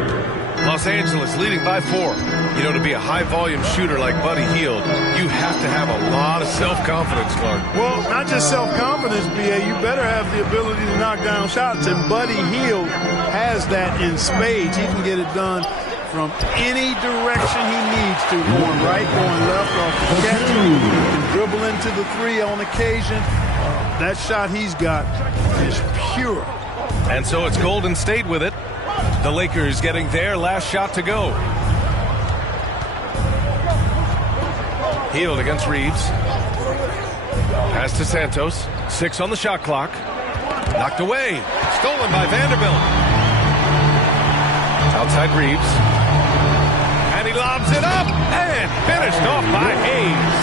Los Angeles leading by 4. You know, to be a high-volume shooter like Buddy Hield, you have to have a lot of self-confidence, Clark. Well, not just self-confidence, B.A. You better have the ability to knock down shots, and Buddy Hield has that in spades. He can get it done from any direction he needs to, going right, going left, off the catch. He can dribble into the 3 on occasion. That shot he's got is pure. And so it's Golden State with it. The Lakers getting their last shot to go. Hield against Reeves. Pass to Santos. 6 on the shot clock. Knocked away. Stolen by Vanderbilt. Outside Reeves. And he lobs it up. And finished off by Hayes.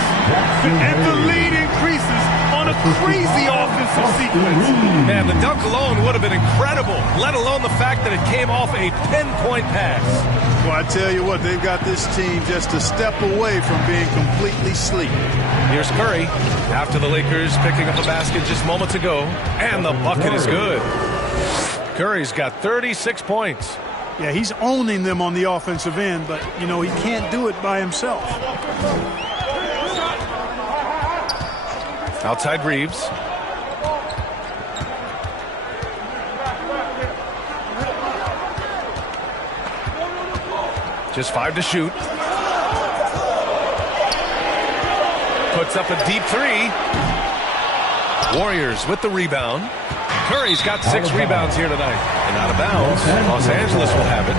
And the lead increases on a crazy offensive sequence. Man, the dunk alone would have been incredible, let alone the fact that it came off a pinpoint pass. Well, I tell you what, they've got this team just a step away from being completely asleep. Here's Curry after the Lakers picking up a basket just moments ago, and the bucket is good. Curry's got 36 points. Yeah, he's owning them on the offensive end, but, you know, he can't do it by himself. Outside Reeves. Just 5 to shoot. Puts up a deep 3. Warriors with the rebound. Curry's got 6 rebounds here tonight. And out of bounds, Los Angeles will have it.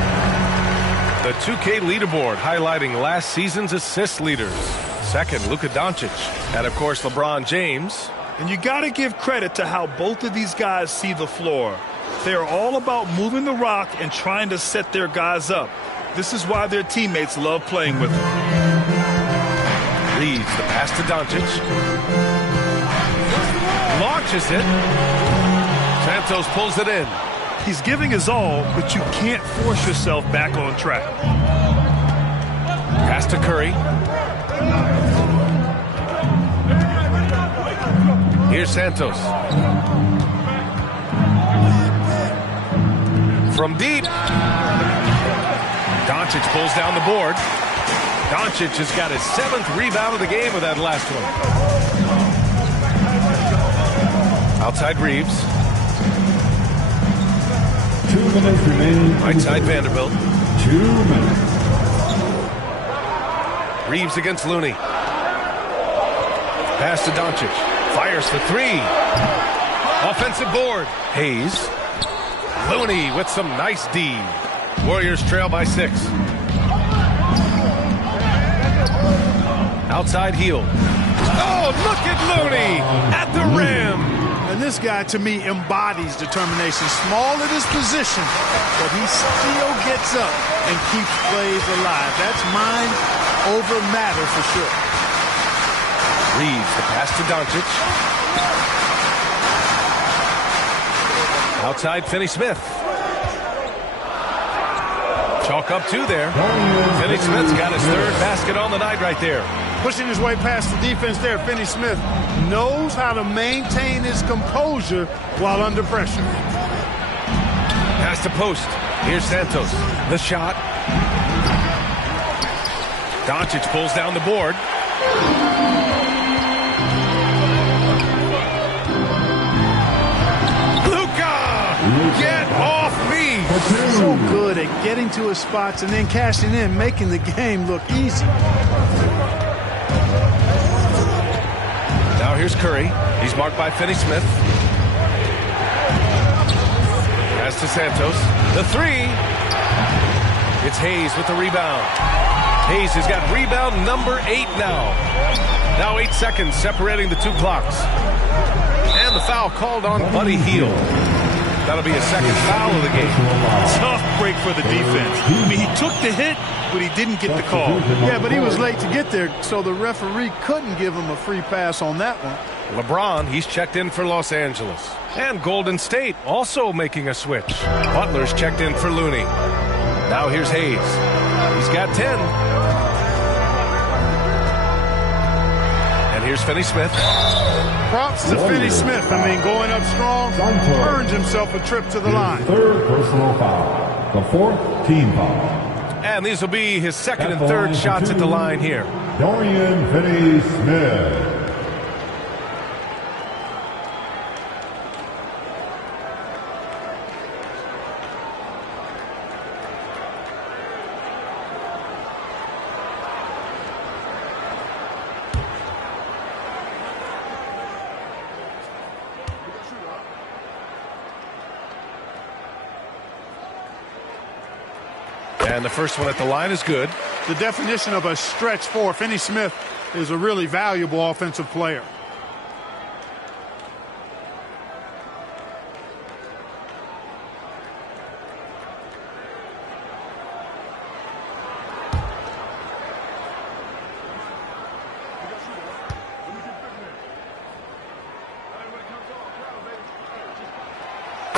The 2K leaderboard highlighting last season's assist leaders. Second, Luka Doncic. And, of course, LeBron James. And you got to give credit to how both of these guys see the floor. They are all about moving the rock and trying to set their guys up. This is why their teammates love playing with them. Reeves, the pass to Doncic. Launches it. Santos pulls it in. He's giving his all, but you can't force yourself back on track. Pass to Curry. Here's Santos. From deep. Doncic pulls down the board. Doncic has got his 7th rebound of the game with that last one. Outside Reeves. 2 minutes remaining. Right side Vanderbilt. 2 minutes. Reeves against Looney. Pass to Doncic. Fires for 3. Offensive board. Hayes. Looney with some nice D. Warriors trail by 6. Outside Hield. Oh, look at Looney at the rim. And this guy, to me, embodies determination. Small at his position, but he still gets up and keeps plays alive. That's mind over matter for sure. Reeves, the pass to Doncic. Outside, Finney-Smith. Chalk up 2 there. Finney-Smith's got his 3rd basket on the night right there. Pushing his way past the defense there, Finney-Smith knows how to maintain his composure while under pressure. Pass to post. Here's Santos. The shot. Doncic pulls down the board. Get off me! So good at getting to his spots and then cashing in, making the game look easy. Now here's Curry. He's marked by Finney-Smith. Pass to Santos. The 3. It's Hayes with the rebound. Hayes has got rebound number 8 now. Now 8 seconds separating the 2 clocks. And the foul called on Buddy Hield. That'll be a 2nd foul of the game. Tough break for the defense. I mean, he took the hit, but he didn't get the call. Yeah, but he was late to get there, so the referee couldn't give him a free pass on that one. LeBron, he's checked in for Los Angeles. And Golden State also making a switch. Butler's checked in for Looney. Now here's Hayes. He's got 10. And here's Finney-Smith. Props to Finney-Smith. I mean, going up strong, earns himself a trip to the line. 3rd personal foul. The 4th team foul. And these will be his 2nd and 3rd shots at the line here. Dorian Finney-Smith. And the first one at the line is good. The definition of a stretch 4. Finney-Smith is a really valuable offensive player.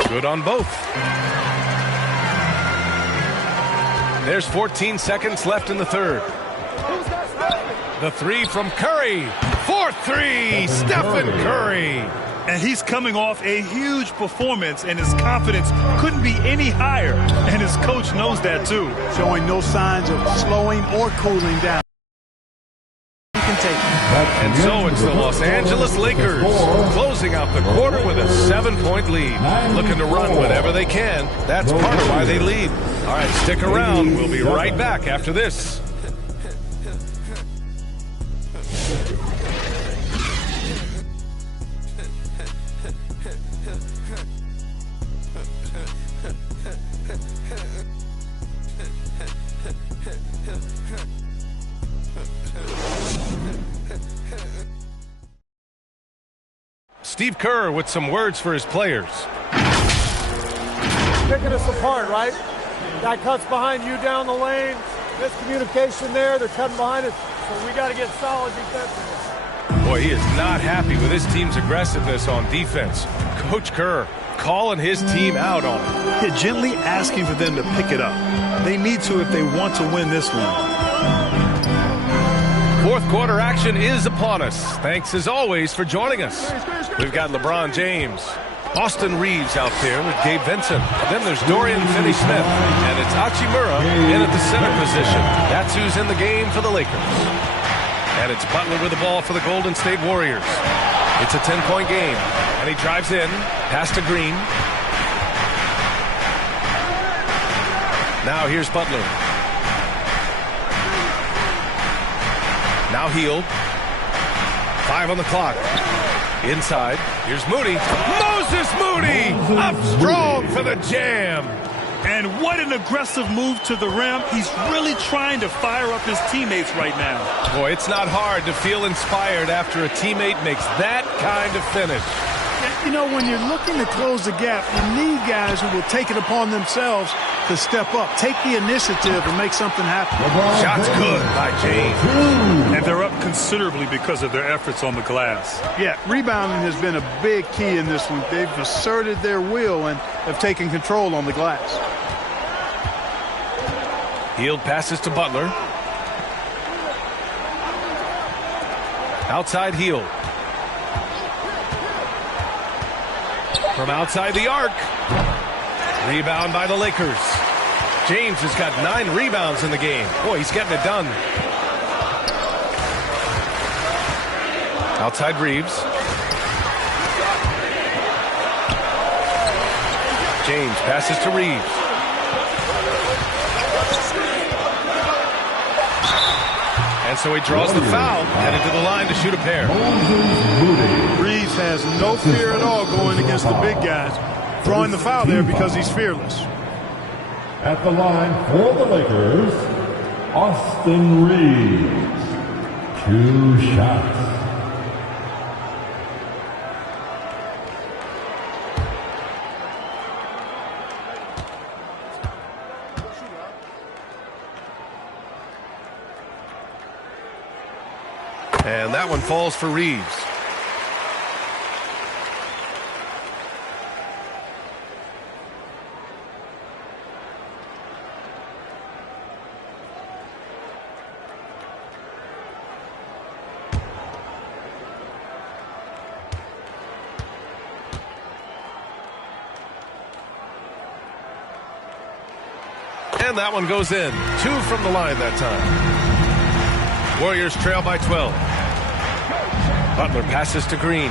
Good on both. There's 14 seconds left in the 3rd. The 3 from Curry. 4-3, Stephen Curry. And he's coming off a huge performance, and his confidence couldn't be any higher. And his coach knows that, too. Showing no signs of slowing or cooling down. He can take it. And so it's the Los Angeles Lakers closing out the quarter with a 7-point lead. Looking to run whenever they can. That's part of why they lead. All right, stick around. We'll be right back after this. Steve Kerr with some words for his players. Picking us apart, right? Guy cuts behind you down the lane. Miscommunication there. They're cutting behind us. So we got to get solid defensively. Boy, he is not happy with his team's aggressiveness on defense. Coach Kerr calling his team out on it. Yeah, gently asking for them to pick it up. They need to if they want to win this one. 4th quarter action is upon us. Thanks as always for joining us. We've got LeBron James, Austin Reeves out there with Gabe Vincent. Then there's Dorian Finney-Smith, and it's Hachimura in at the center position. That's who's in the game for the Lakers. And it's Butler with the ball for the Golden State Warriors. It's a 10-point game, and he drives in, pass to Green. Now here's Butler. Now Hield. 5 on the clock. Inside. Here's Moody. Moses Moody! Up strong for the jam. And what an aggressive move to the rim. He's really trying to fire up his teammates right now. Boy, it's not hard to feel inspired after a teammate makes that kind of finish. You know, when you're looking to close the gap, you need guys who will take it upon themselves to step up, take the initiative, and make something happen. Shot's good by James. And they're up considerably because of their efforts on the glass. Yeah, rebounding has been a big key in this one. They've asserted their will and have taken control on the glass. Hield passes to Butler. Outside Hield. From outside the arc. Rebound by the Lakers. James has got 9 rebounds in the game. Boy, he's getting it done. Outside Reeves. James passes to Reeves. And so he draws the foul, headed to the line to shoot a pair. Reeves has no fear at all going against the big guys. Drawing the foul there because he's fearless. At the line for the Lakers, Austin Reeves. 2 shots. And that one falls for Reeves. And that one goes in. 2 from the line that time. Warriors trail by 12. Butler passes to Green.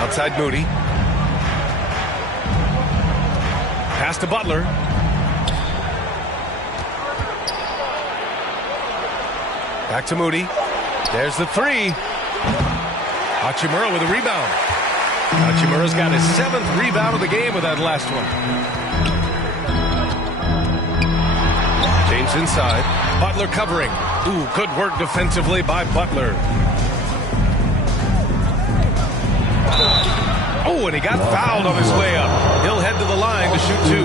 Outside Moody. Pass to Butler. Back to Moody. There's the 3. Hachimura with a rebound. Hachimura's got his 7th rebound of the game with that last one. James inside. Butler covering. Ooh, good work defensively by Butler. Oh, and he got fouled on his way up. He'll head to the line to shoot 2.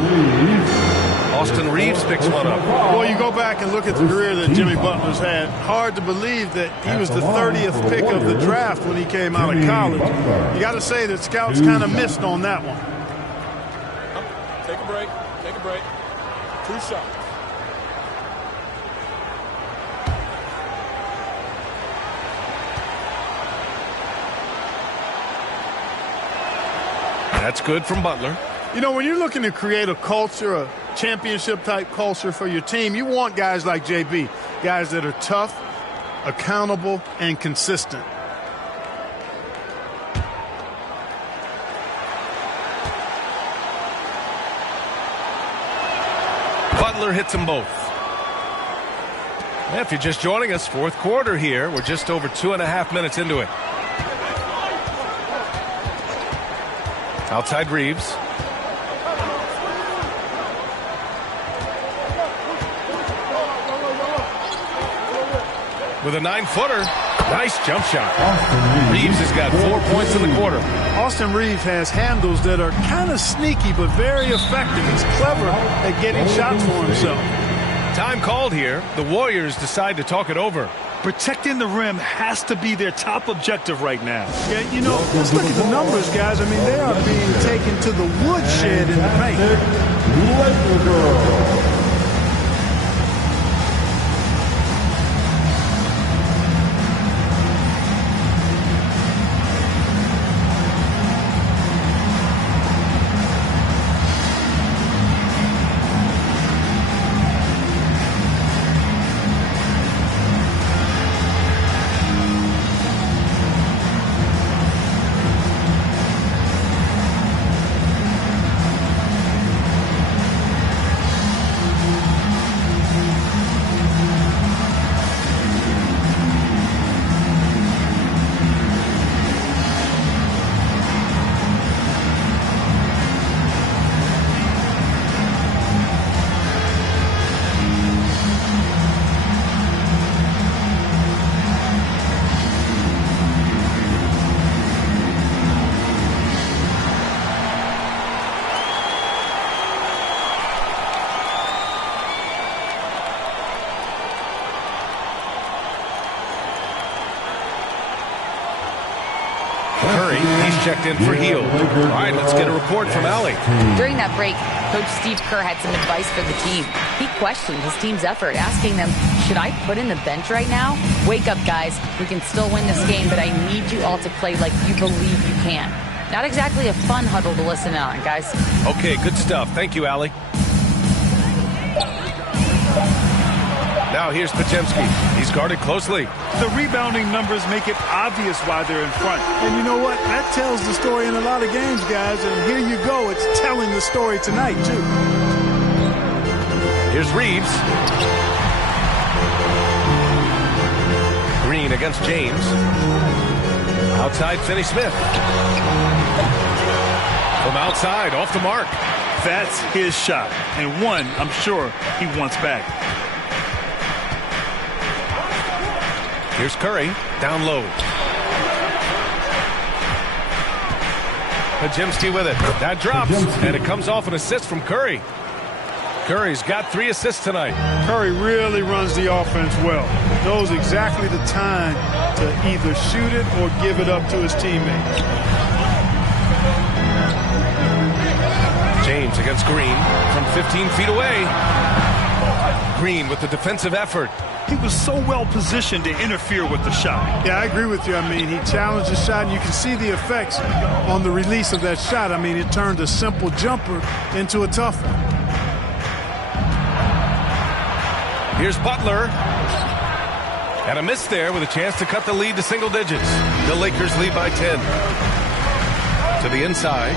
Austin Reeves picks one up. Well, you go back and look at the career that Jimmy Butler's had. Hard to believe that he was the 30th pick of the draft when he came out of college. You got to say that scouts kind of missed on that one. Take a break. Take a break. 2 shots. That's good from Butler. You know, when you're looking to create a culture, a championship-type culture for your team, you want guys like JB, guys that are tough, accountable, and consistent. Butler hits them both. If you're just joining us, 4th quarter here. We're just over 2.5 minutes into it. Outside Reeves. With a 9-footer. Nice jump shot. Reeves has got 4 points in the quarter. Austin Reeves has handles that are kind of sneaky but very effective. He's clever at getting shots for himself. Time called here. The Warriors decide to talk it over. Protecting the rim has to be their top objective right now. Yeah, you know, let's look at the numbers, guys. I mean, they are being taken to the woodshed in the paint. He's checked in for Heel. All right, let's get a report from Allie. During that break, Coach Steve Kerr had some advice for the team. He questioned his team's effort, asking them, should I put in the bench right now? Wake up, guys. We can still win this game, but I need you all to play like you believe you can. Not exactly a fun huddle to listen on, guys. Okay, good stuff. Thank you, Allie. Now here's Pajemski. He's guarded closely. The rebounding numbers make it obvious why they're in front. And you know what? That tells the story in a lot of games, guys. And here you go. It's telling the story tonight, too. Here's Reeves. Green against James. Outside, Finney-Smith. From outside, off the mark. That's his shot. And one, I'm sure, he wants back. Here's Curry, down low. Pajemski with it. That drops, and it comes off an assist from Curry. Curry's got 3 assists tonight. Curry really runs the offense well. Knows exactly the time to either shoot it or give it up to his teammates. James against Green from 15 feet away. Green with the defensive effort. He was so well positioned to interfere with the shot. Yeah, I agree with you. I mean, he challenged the shot, and you can see the effects on the release of that shot. I mean, it turned a simple jumper into a tough one. Here's Butler. And a miss there with a chance to cut the lead to single digits. The Lakers lead by 10. To the inside.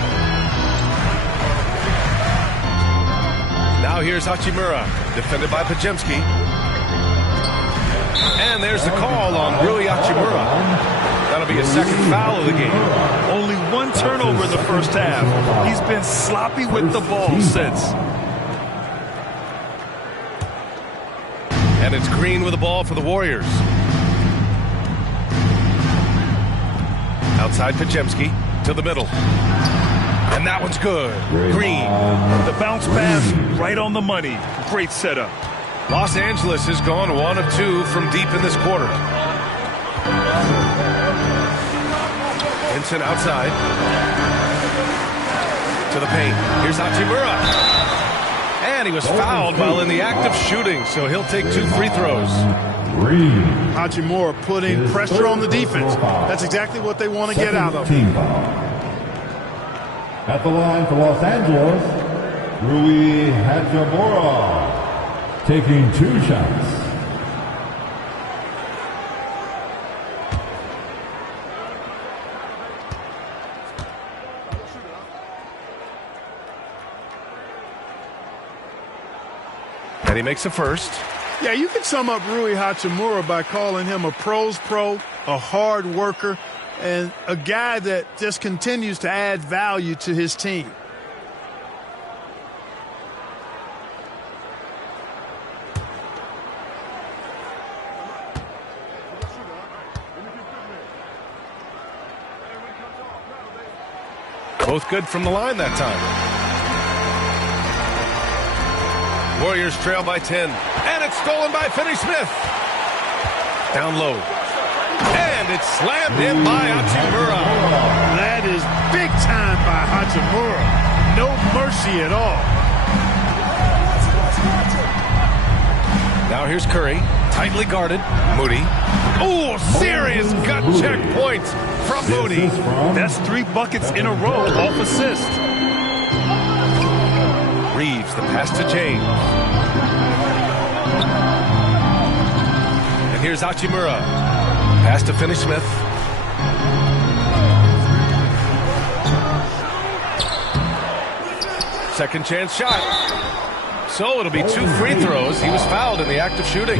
Now here's Hachimura, defended by Pajemski. And there's the call on Rui Hachimura. That'll be a second foul of the game. Only 1 turnover in the first half. He's been sloppy with the ball since. And it's Green with the ball for the Warriors. Outside Pajemski to the middle. And that one's good. Green. The bounce pass right on the money. Great setup. Los Angeles has gone 1 of 2 from deep in this quarter. Vincent outside. To the paint. Here's Hachimura. And he was fouled while in the act of shooting, so he'll take 2 free throws. Hachimura putting pressure on the defense. That's exactly what they want to get out of. At the line for Los Angeles, Rui Hachimura, taking 2 shots. And he makes a first. Yeah, you can sum up Rui Hachimura by calling him a pro's pro, a hard worker, and a guy that just continues to add value to his team. Both good from the line that time. Warriors trail by 10. And it's stolen by Finney-Smith. Down low. And it's slammed in by Hachimura. That is big time by Hachimura. No mercy at all. Now here's Curry. Tightly guarded. Moody. Oh, serious gut check points from Moody. That's 3 buckets in a row off assist. Reeves, the pass to James. And here's Hachimura. Pass to Finney-Smith. Second chance shot. So it'll be 2 free throws. He was fouled in the act of shooting.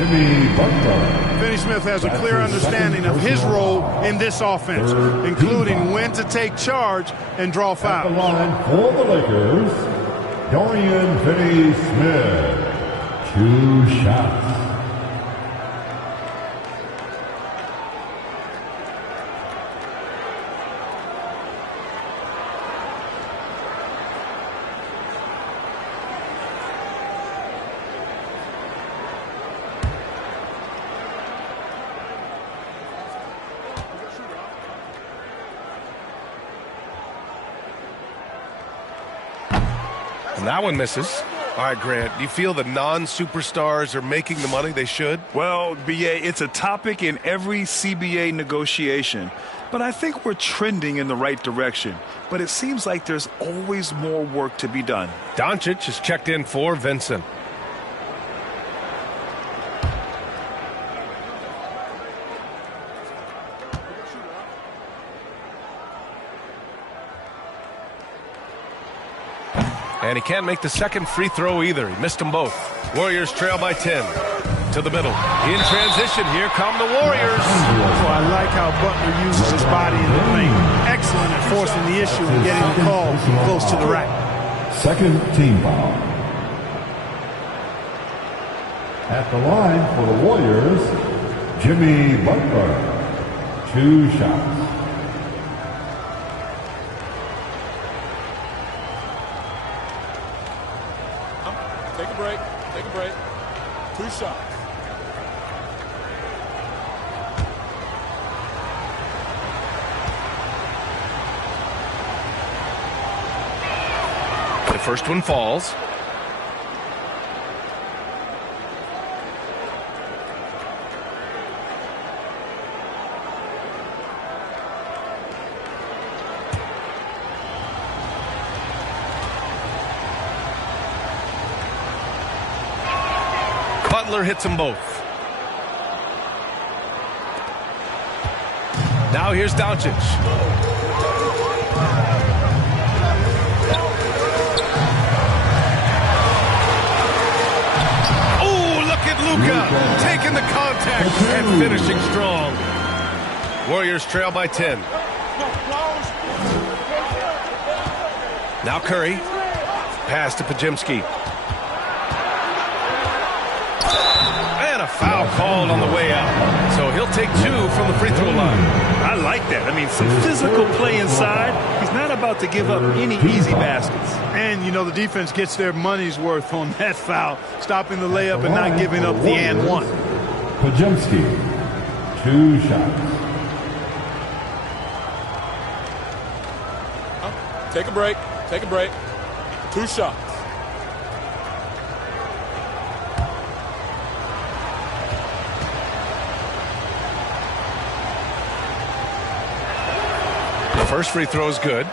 Finney-Smith has a clear understanding of his role in this offense, including when to take charge and draw fouls. At the line for the Lakers, Dorian Finney-Smith, 2 shots. And that one misses. All right, Grant, do you feel the non-superstars are making the money they should? Well, BA, it's a topic in every CBA negotiation. But I think we're trending in the right direction. But it seems like there's always more work to be done. Doncic is checked in for Vincent. And he can't make the second free throw either. He missed them both. Warriors trail by 10. To the middle. In transition, here come the Warriors. Oh, I like how Butler uses his body in the paint. Excellent at forcing the issue and getting the call close to the rack. Second team foul. At the line for the Warriors, Jimmy Butler. 2 shots. Take a break. Take a break. 2 shots. The first one falls. Butler hits them both. Now here's Doncic. Luka taking the contact and finishing strong. Warriors trail by 10. Now Curry. Pass to Pajimski. And a foul called on the way out. So he'll take 2 from the free throw line. I like that. I mean, some physical play inside. He's not about to give up any easy baskets. And, you know, the defense gets their money's worth on that foul, stopping the layup and not giving up the and one. Pajimski, 2 shots. Take a break. Take a break. 2 shots. The first free throw is good.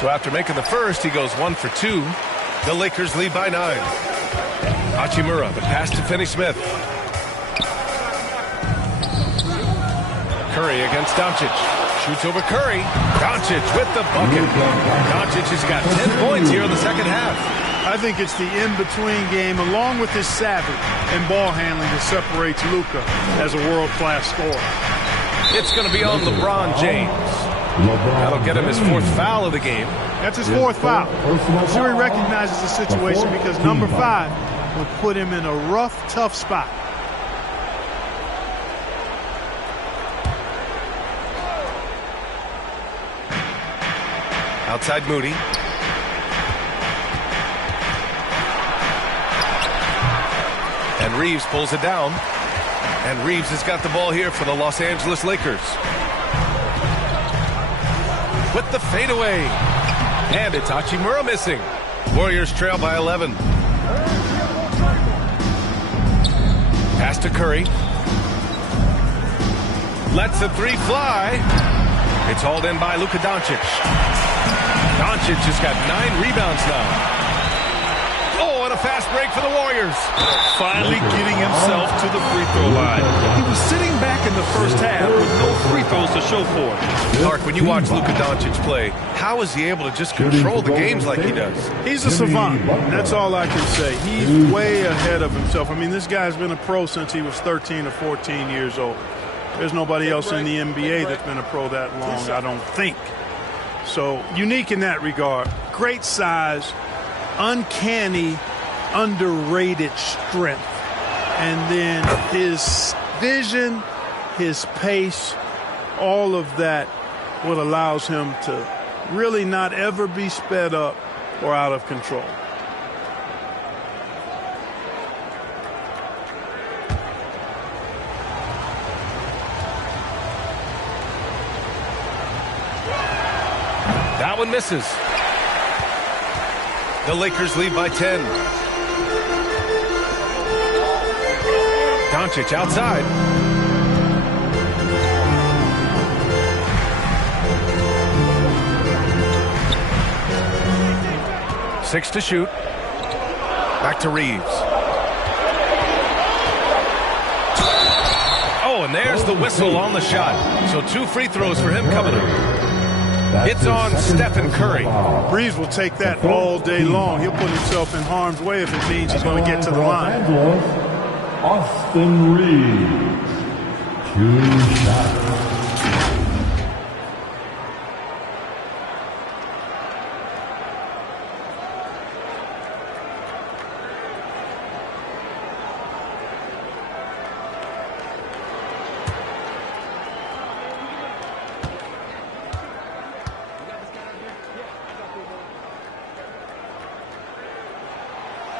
So after making the first, he goes 1 for 2. The Lakers lead by 9. Hachimura, the pass to Finney-Smith. Curry against Doncic. Shoots over Curry. Doncic with the bucket. Doncic has got 10 points here in the second half. I think it's the in-between game, along with his savvy and ball handling, that separates Luka as a world-class scorer. It's going to be on LeBron James. That'll get him his 4th foul of the game. That's his 4th foul. I'm sure he recognizes the situation because number 5 will put him in a rough, tough spot. Outside Moody. And Reeves pulls it down. And Reeves has got the ball here for the Los Angeles Lakers. With the fadeaway. And it's Hachimura missing. Warriors trail by 11. Pass to Curry. Lets the 3 fly. It's hauled in by Luka Doncic. Doncic has got 9 rebounds now. Oh, and a fast break for the Warriors. Finally getting himself to the free throw line. He was sitting back in the first half with no free throws to show for it. Mark, when you watch Luka Doncic play, how is he able to just control the games like he does? He's a savant. That's all I can say. He's way ahead of himself. I mean, this guy's been a pro since he was 13 or 14 years old. There's nobody else in the NBA that's been a pro that long, I don't think. So, unique in that regard. Great size, uncanny, underrated strength. And then his vision, his pace, all of that, what allows him to really not ever be sped up or out of control. That one misses. The Lakers lead by 10. Doncic outside. Six to shoot. Back to Reeves. Oh, and there's the whistle on the shot. So 2 free throws for him coming up. It's on Stephen Curry. Reeves will take that all day long. He'll put himself in harm's way if it means he's going to get to the line. Austin Reeves. 2 shots.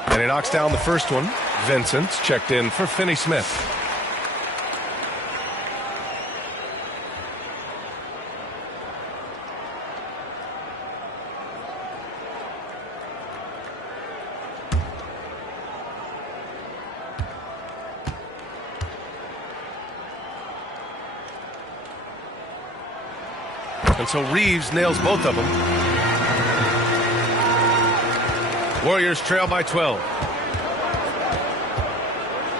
And he knocks down the first one. Vincent's checked in for Finney Smith. And so Reeves nails both of them. Warriors trail by 12.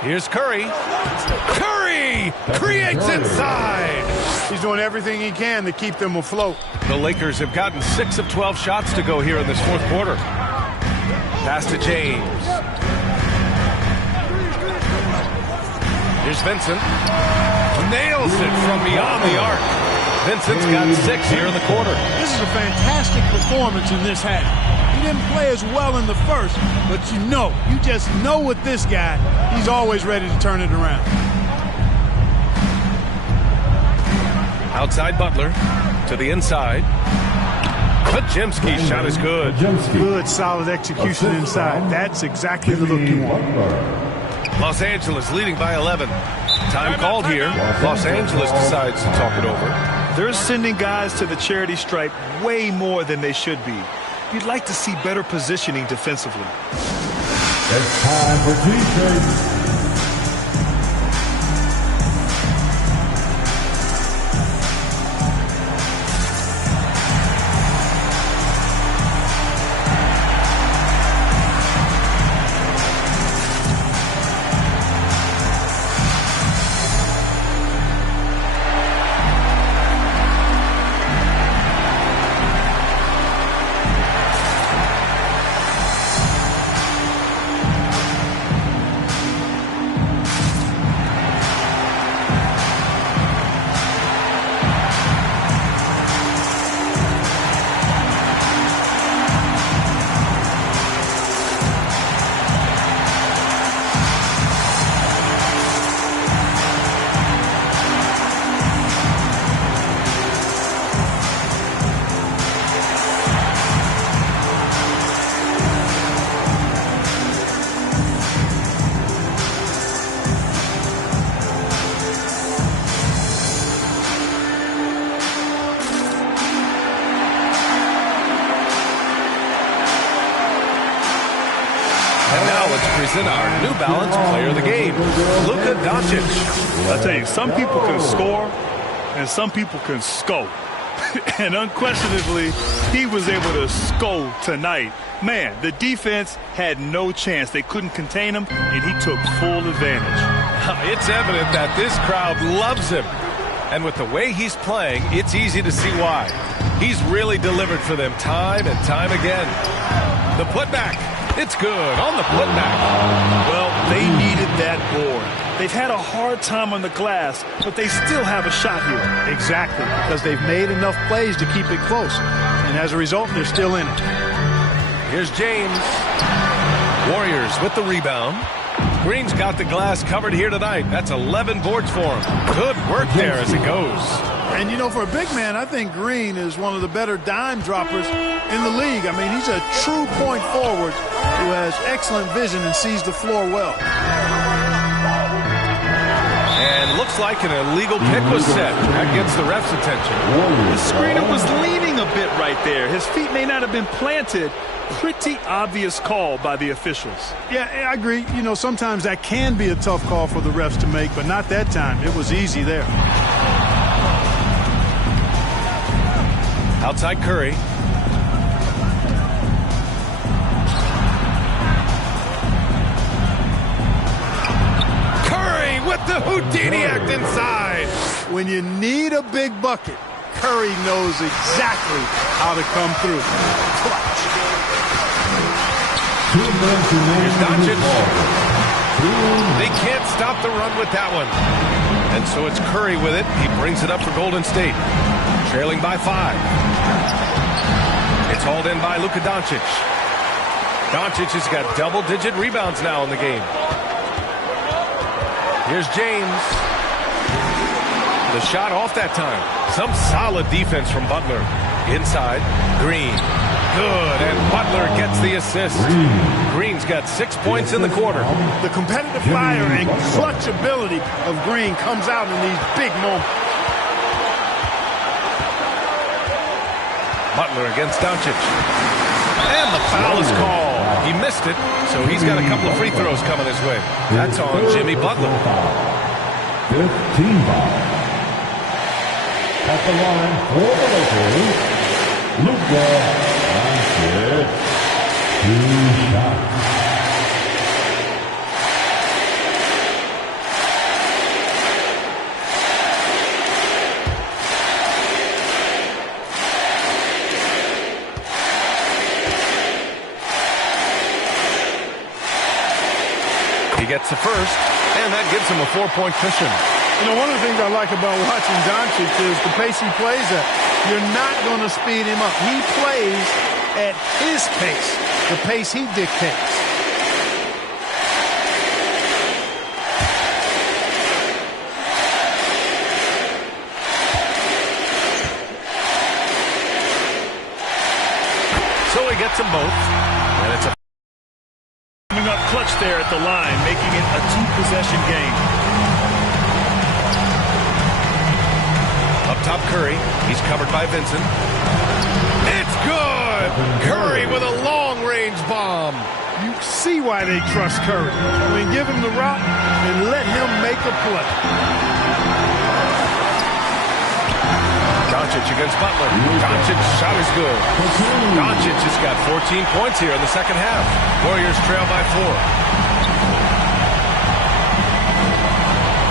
Here's Curry. Curry creates inside. He's doing everything he can to keep them afloat. The Lakers have gotten 6 of 12 shots to go here in this fourth quarter. Pass to James. Here's Vincent. Nails it from beyond the arc. Vincent's got 6 here in the quarter. This is a fantastic performance in this half. He didn't play as well in the first, but you just know with this guy, he's always ready to turn it around. Outside Butler to the inside. Pajemski's shot is good. Good, solid execution inside. That's exactly the look you want. Los Angeles leading by 11. Time called here. Los Angeles decides to talk it over. They're sending guys to the charity stripe way more than they should be. You'd like to see better positioning defensively. It's time for T-shirts. In our New Balance player of the game, Luka Doncic. I tell you, some people can score and some people can score. And unquestionably, he was able to score tonight. Man, the defense had no chance. They couldn't contain him, and he took full advantage. It's evident that this crowd loves him. And with the way he's playing, it's easy to see why. He's really delivered for them time and time again. The putback. It's good on the putback. Well, they needed that board. They've had a hard time on the glass, but they still have a shot here. Exactly, because they've made enough plays to keep it close. And as a result, they're still in it. Here's James. Warriors with the rebound. Green's got the glass covered here tonight. That's 11 boards for him. Good work there as it goes. And, you know, for a big man, I think Green is one of the better dime droppers in the league. I mean, he's a true point forward who has excellent vision and sees the floor well. And looks like an illegal pick was set. That gets the ref's attention. The screener was leaning a bit right there. His feet may not have been planted. Pretty obvious call by the officials. Yeah, I agree. You know, sometimes that can be a tough call for the refs to make, but not that time. It was easy there. Outside Curry. Curry with the Houdini act inside. When you need a big bucket, Curry knows exactly how to come through. Clutch. Here's Doncic. They can't stop the run with that one. And so it's Curry with it. He brings it up for Golden State. Trailing by 5. It's hauled in by Luka Doncic. Doncic has got double-digit rebounds now in the game. Here's James. The shot off that time. Some solid defense from Butler. Inside, Green. Good, and Butler gets the assist. Green's got 6 points in the quarter. The competitive fire and clutch ability of Green comes out in these big moments. Butler against Doncic. And the foul is called. He missed it, so he's got a couple of free throws coming his way. That's on Jimmy Butler. 15 foul. At the line for the Lakers, Luka Doncic. 2 shots. He gets the first, and that gives him a 4-point cushion. You know, one of the things I like about watching Doncic is the pace he plays at. You're not going to speed him up. He plays at his pace, the pace he dictates. So he gets them both, and it's a Coming up clutch there at the line, making it a 2-possession game. Up top, Curry. He's covered by Vincent. It's good! Curry with a long-range bomb. You see why they trust Curry. I mean, give him the rock and let him make a play. Doncic against Butler. Doncic's shot is good. Doncic has got 14 points here in the second half. Warriors trail by 4.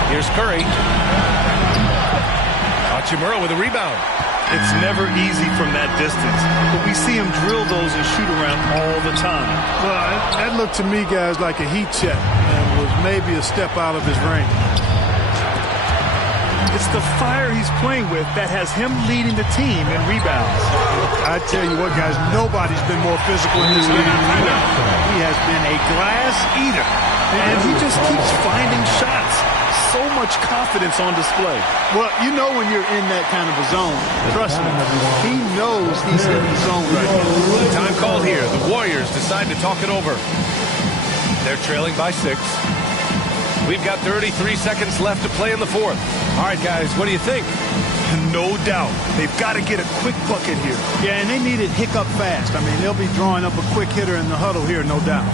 Here's Curry. Hachimura with a rebound. It's never easy from that distance, but we see him drill those and shoot around all the time. Well, that looked to me, guys, like a heat check and was maybe a step out of his range. It's the fire he's playing with that has him leading the team in rebounds. I tell you what, guys, nobody's been more physical in this league. He has been a glass eater. And he just keeps finding shots. So much confidence on display. Well, you know when you're in that kind of a zone. Trust me, he knows he's in the zone right now. Time called here. The Warriors decide to talk it over. They're trailing by 6. We've got 33 seconds left to play in the fourth. All right, guys, what do you think? No doubt. They've got to get a quick bucket here. Yeah, and they need it hiccup fast. I mean, they'll be drawing up a quick hitter in the huddle here, no doubt.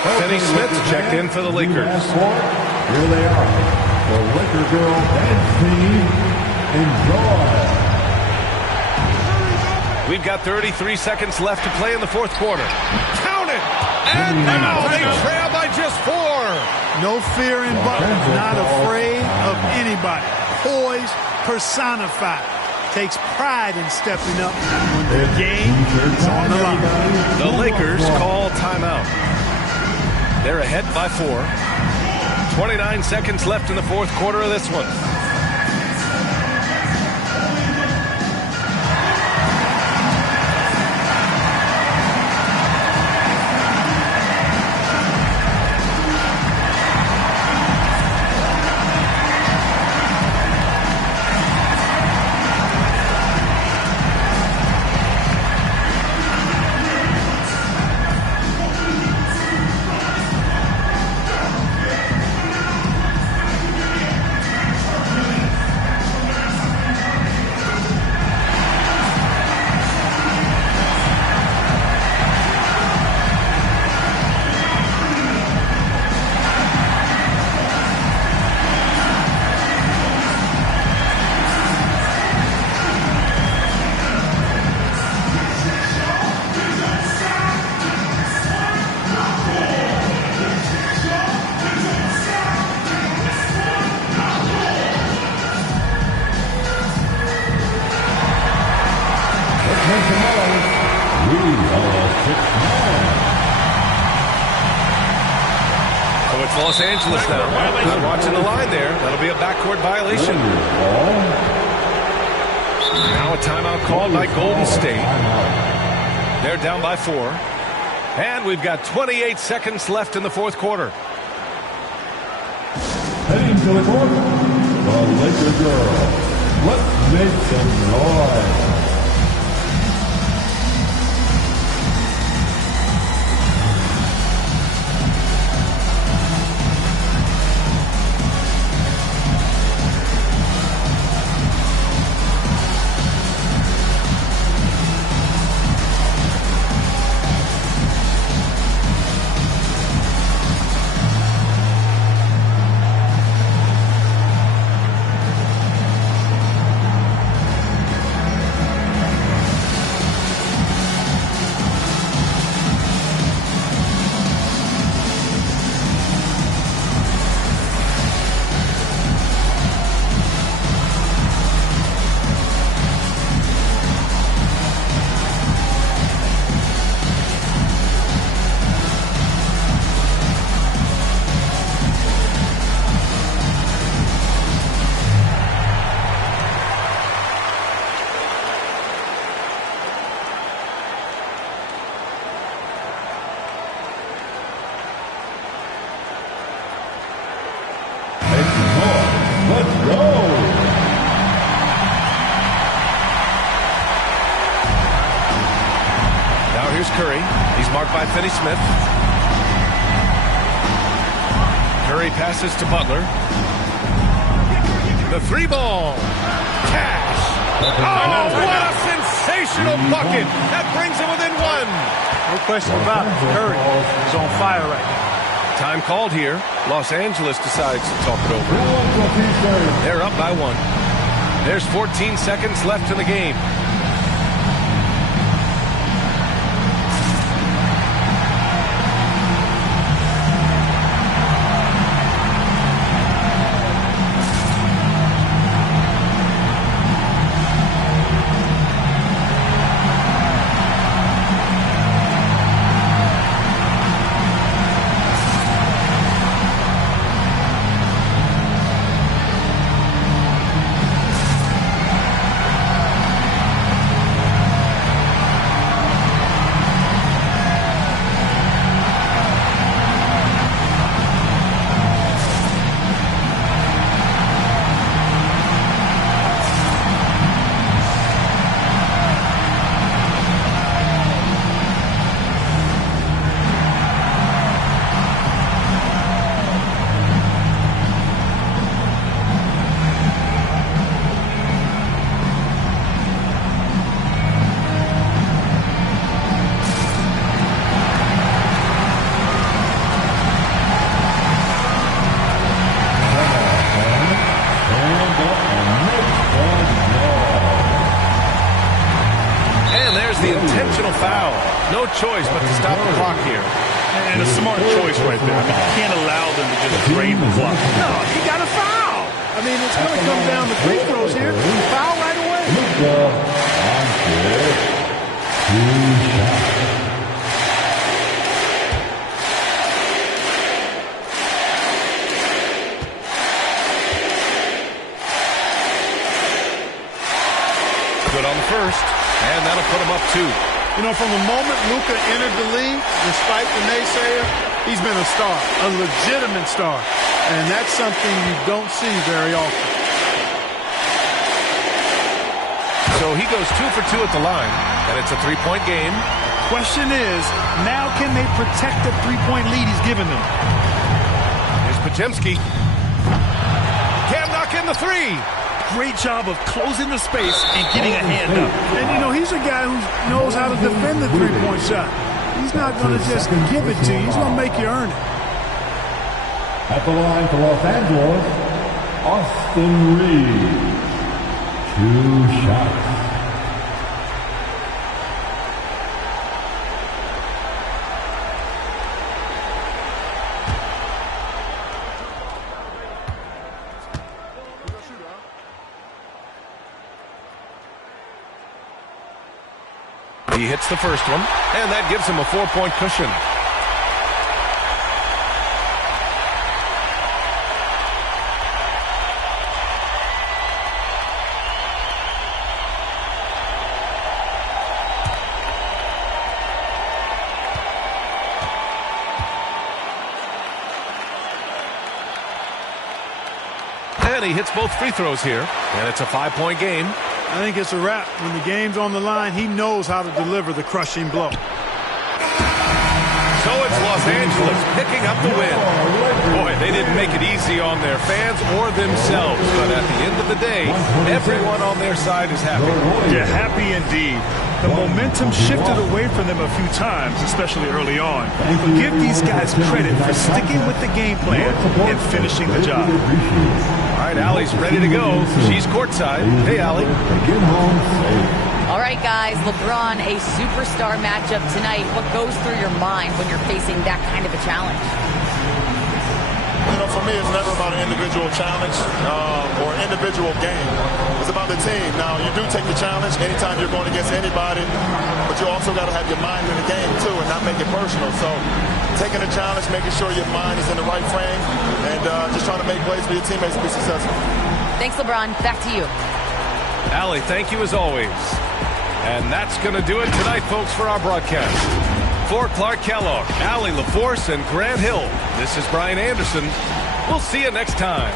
Finney Smith checked in for the Lakers. Here they are, the Laker girl dance team. Enjoy. We've got 33 seconds left to play in the fourth quarter. Count it! And now they trail by just 4. No fear in Butler. Not afraid of anybody. Poise personified. Takes pride in stepping up when the game is on the line. The Lakers call timeout. They're ahead by 4. 29 seconds left in the fourth quarter of this one. Los Angeles now. Not watching the line there. That'll be a backcourt violation. Now a timeout called by Golden State. They're down by 4. And we've got 28 seconds left in the fourth quarter. Heading to the court, the Laker girls. Let's make some noise. Curry. He's marked by Finney Smith. Curry passes to Butler. The 3-ball. Cash. Oh, what a sensational bucket. That brings him within 1. No question about it. Curry is on fire right now. Time called here. Los Angeles decides to talk it over. They're up by 1. There's 14 seconds left in the game. intentional foul. No choice but to stop the clock here. And a smart choice right there. I mean, you can't allow them to just drain the clock. No, he got a foul. I mean, it's going to come down to free throws here. Foul right away. Good on the first, and that'll put him up 2. You know, from the moment Luka entered the league, despite the naysayer, he's been a star, a legitimate star. And that's something you don't see very often. So he goes 2 for 2 at the line, and it's a 3-point game. Question is, now can they protect the 3-point lead he's given them? Here's Podziemski. Can't knock in the 3. Great job of closing the space and getting a hand up. And, you know, he's a guy who knows how to defend the 3-point shot. He's not going to just give it to you. He's going to make you earn it. At the line for Los Angeles, Austin Reeves. 2 shots. He hits the first one, and that gives him a 4-point cushion. And he hits both free throws here, and it's a 5-point game. I think it's a wrap. When the game's on the line, he knows how to deliver the crushing blow. So it's Los Angeles picking up the win. Boy, they didn't make it easy on their fans or themselves, but at the end of the day, everyone on their side is happy. Yeah, happy indeed. The momentum shifted away from them a few times, especially early on. But give these guys credit for sticking with the game plan and finishing the job. All right, Allie's ready to go. She's courtside. Hey, Allie. All right, guys, LeBron, a superstar matchup tonight. What goes through your mind when you're facing that kind of a challenge? You know, for me, it's never about an individual challenge or individual game. It's about the team. Now, you do take the challenge anytime you're going against anybody, but you also got to have your mind in the game, too, and not make it personal. So taking the challenge, making sure your mind is in the right frame, and just trying to make plays for your teammates to be successful. Thanks, LeBron. Back to you. Allie, thank you as always. And that's going to do it tonight, folks, for our broadcast. For Clark Kellogg, Allie LaForce, and Grant Hill, this is Brian Anderson. We'll see you next time.